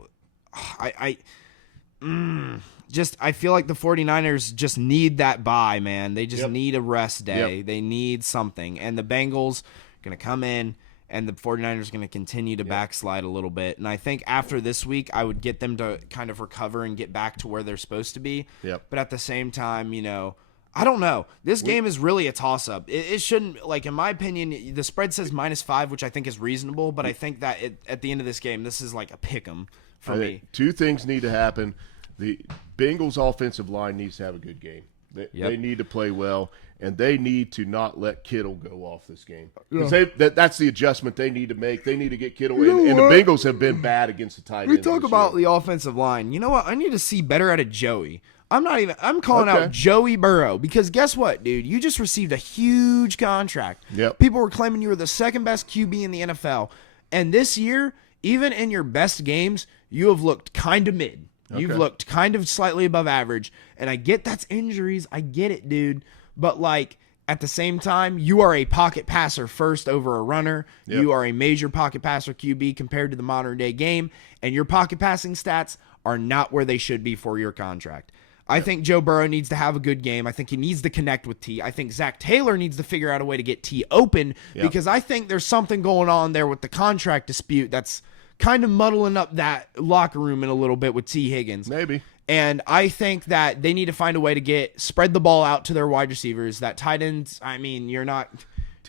feel like the 49ers just need that bye, man. They just need a rest day. They need something, and the Bengals are going to come in. And the 49ers are going to continue to backslide a little bit. And I think after this week, I would get them to kind of recover and get back to where they're supposed to be. But at the same time, I don't know. This game is really a toss-up. It shouldn't, like, in my opinion, the spread says -5, which I think is reasonable. But I think that at the end of this game, this is like a pick-em for me. 2 things need to happen. The Bengals offensive line needs to have a good game. They need to play well, and they need to not let Kittle go off this game. Because that's the adjustment they need to make. They need to get Kittle in. And the Bengals have been bad against the tight end. We talk about the offensive line. You know what? I need to see better out of Joey. I'm calling out Joey Burrow because guess what, dude? You just received a huge contract. People were claiming you were the second best QB in the NFL. And this year, even in your best games, you have looked kind of mid. You've looked kind of slightly above average, and I get that's injuries. I get it, dude. But, like, at the same time, you are a pocket passer first over a runner. You are a major pocket passer QB compared to the modern-day game, and your pocket passing stats are not where they should be for your contract. I think Joe Burrow needs to have a good game. I think he needs to connect with T. I think Zach Taylor needs to figure out a way to get T open because I think there's something going on there with the contract dispute that's kind of muddling up that locker room in a little bit with T. Higgins. Maybe. And I think that they need to find a way to spread the ball out to their wide receivers. That tight ends, I mean, you're not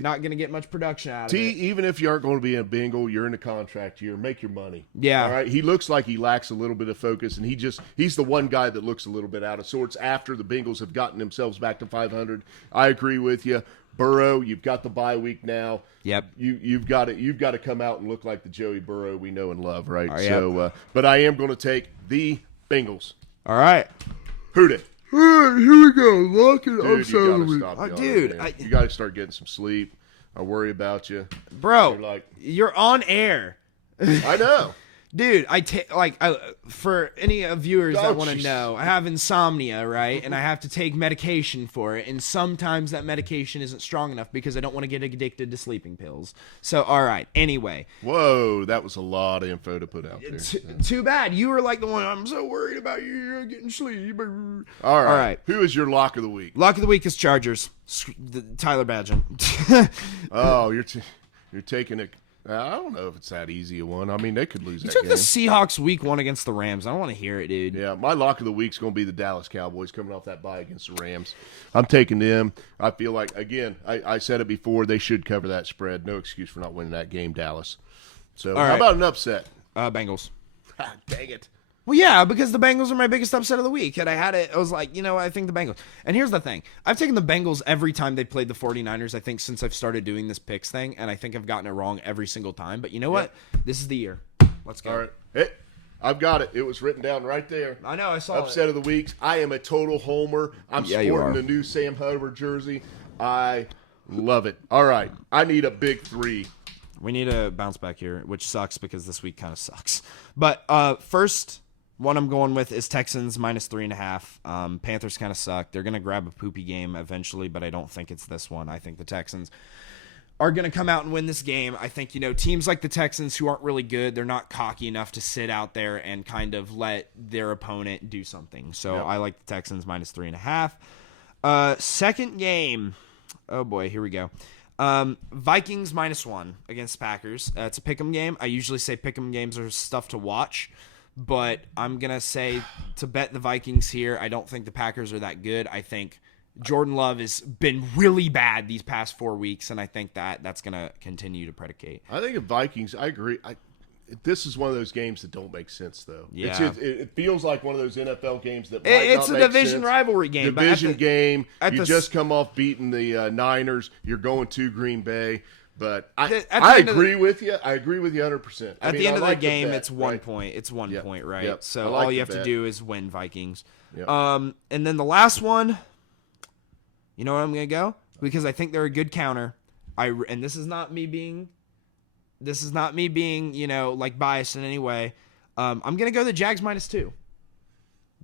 going to get much production out of it. Even if you aren't going to be a Bengal, you're in a contract year. Make your money. Yeah. All right. He looks like he lacks a little bit of focus, and he's the one guy that looks a little bit out of sorts after the Bengals have gotten themselves back to 500. I agree with you. Burrow, you've got the bye week now. Yep. You've got to come out and look like the Joey Burrow we know and love, right? Oh, yep. So, but I am going to take the Bengals. All right. Hoot it. All right, here we go. Lock it Dude, up. you gotta stop Dude, man. You got to start getting some sleep. I worry about you. Bro, you're on air. I know. Dude, for any viewers that want to Jesus. know, I have insomnia, right? And I have to take medication for it. And sometimes that medication isn't strong enough because I don't want to get addicted to sleeping pills. So, all right. Anyway. Whoa, that was a lot of info to put out there. Too bad. You were like the one, I'm so worried about you getting sleep. All right. Who is your lock of the week? Lock of the week is Chargers. Tyler Badgett. Oh, you're taking it. I don't know if it's that easy a one. I mean, they could lose that took game. the Seahawks week 1 against the Rams. I don't want to hear it, dude. Yeah, my lock of the week's going to be the Dallas Cowboys coming off that bye against the Rams. I'm taking them. I feel like, again, I said it before, they should cover that spread. No excuse for not winning that game, Dallas. So how about an upset? Bengals. Dang it. Well, yeah, because the Bengals are my biggest upset of the week. And I was like, I think the Bengals. And here's the thing. I've taken the Bengals every time they played the 49ers, I think, since I've started doing this picks thing. And I think I've gotten it wrong every single time. But you know what? This is the year. Let's go. All right. Hey, I've got it. It was written down right there. I know. I saw Upset of the weeks. I am a total homer. I'm sporting the new Sam Hubbard jersey. I love it. All right. I need a big 3. We need a bounce back here, which sucks because this week kind of sucks. But first one I'm going with is Texans -3.5. Panthers kind of suck. They're going to grab a poopy game eventually, but I don't think it's this one. I think the Texans are going to come out and win this game. I think, teams like the Texans who aren't really good, they're not cocky enough to sit out there and kind of let their opponent do something. So I like the Texans -3.5. Second game. Oh, boy. Here we go. Vikings -1 against Packers. It's a pick'em game. I usually say pick'em games are stuff to watch, but I'm going to say to bet the Vikings here. I don't think the Packers are that good. I think Jordan Love has been really bad these past 4 weeks, and I think that's going to continue to predicate. I think the Vikings, I agree. This is one of those games that don't make sense, though. Yeah. It feels like one of those NFL games that it's a division rivalry game. Division game. You just come off beating the Niners. You're going to Green Bay. But I agree with you. I agree with you 100%. At the end of the game, it's 1 point. It's 1 point, right? Yep. So like all you have to do is win, Vikings. Yep. And then the last one, you know what I'm going to go? Because I think they're a good counter. And this is not me being, like biased in any way. I'm going to go the Jags -2.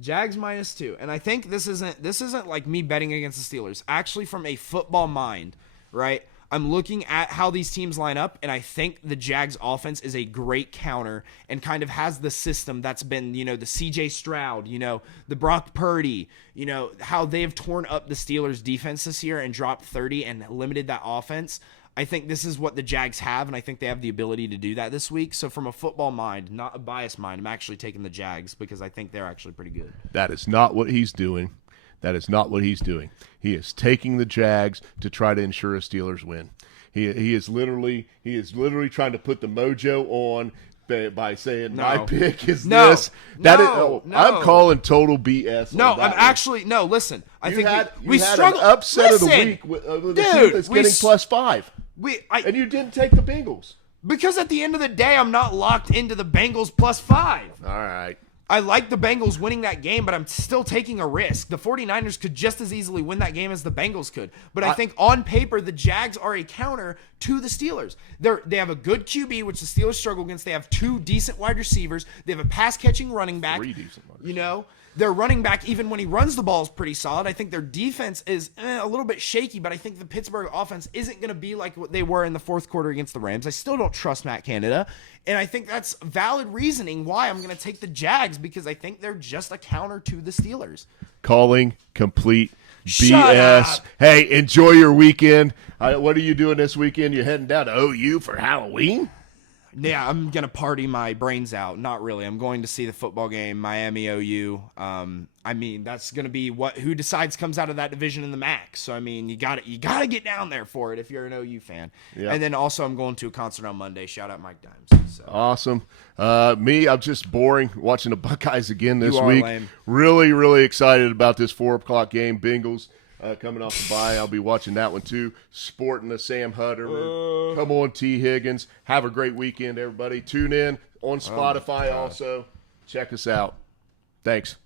Jags -2. And I think this isn't like me betting against the Steelers. Actually, from a football mind, right? I'm looking at how these teams line up, and I think the Jags offense is a great counter and kind of has the system that's been, the CJ Stroud, the Brock Purdy, how they've torn up the Steelers defense this year and dropped 30 and limited that offense. I think this is what the Jags have, and I think they have the ability to do that this week. So from a football mind, not a biased mind, I'm actually taking the Jags because I think they're actually pretty good. That is not what he's doing. That is not what he's doing. He is taking the Jags to try to ensure a Steelers win. He is literally trying to put the mojo on by saying my pick is this. I'm calling total BS. No, I'm actually no. Listen, I think we struggled. An upset of the week with the team that's getting +5. And you didn't take the Bengals because at the end of the day, I'm not locked into the Bengals +5. All right. I like the Bengals winning that game, but I'm still taking a risk. The 49ers could just as easily win that game as the Bengals could. But I think on paper, the Jags are a counter to the Steelers. They have a good QB, which the Steelers struggle against. They have 2 decent wide receivers. They have a pass-catching running back. 3 decent wide receivers. Their running back, even when he runs the ball, is pretty solid. I think their defense is a little bit shaky, but I think the Pittsburgh offense isn't going to be like what they were in the fourth quarter against the Rams. I still don't trust Matt Canada, and I think that's valid reasoning why I'm going to take the Jags because I think they're just a counter to the Steelers. Calling complete Shut BS. up. Hey, enjoy your weekend. What are you doing this weekend? You heading down to OU for Halloween? Yeah, I'm going to party my brains out. Not really. I'm going to see the football game, Miami OU. I mean, that's going to be who decides comes out of that division in the MAC. So I mean, you got to get down there for it if you're an OU fan. Yeah. And then also I'm going to a concert on Monday. Shout out Mike Dimes. So. Awesome. I'm just boring watching the Buckeyes again this week. Lame. Really, really excited about this 4:00 game. Bengals coming off the bye. I'll be watching that one too. Sporting the Sam Hutter. Come on, T. Higgins. Have a great weekend, everybody. Tune in on Spotify also. Check us out. Thanks.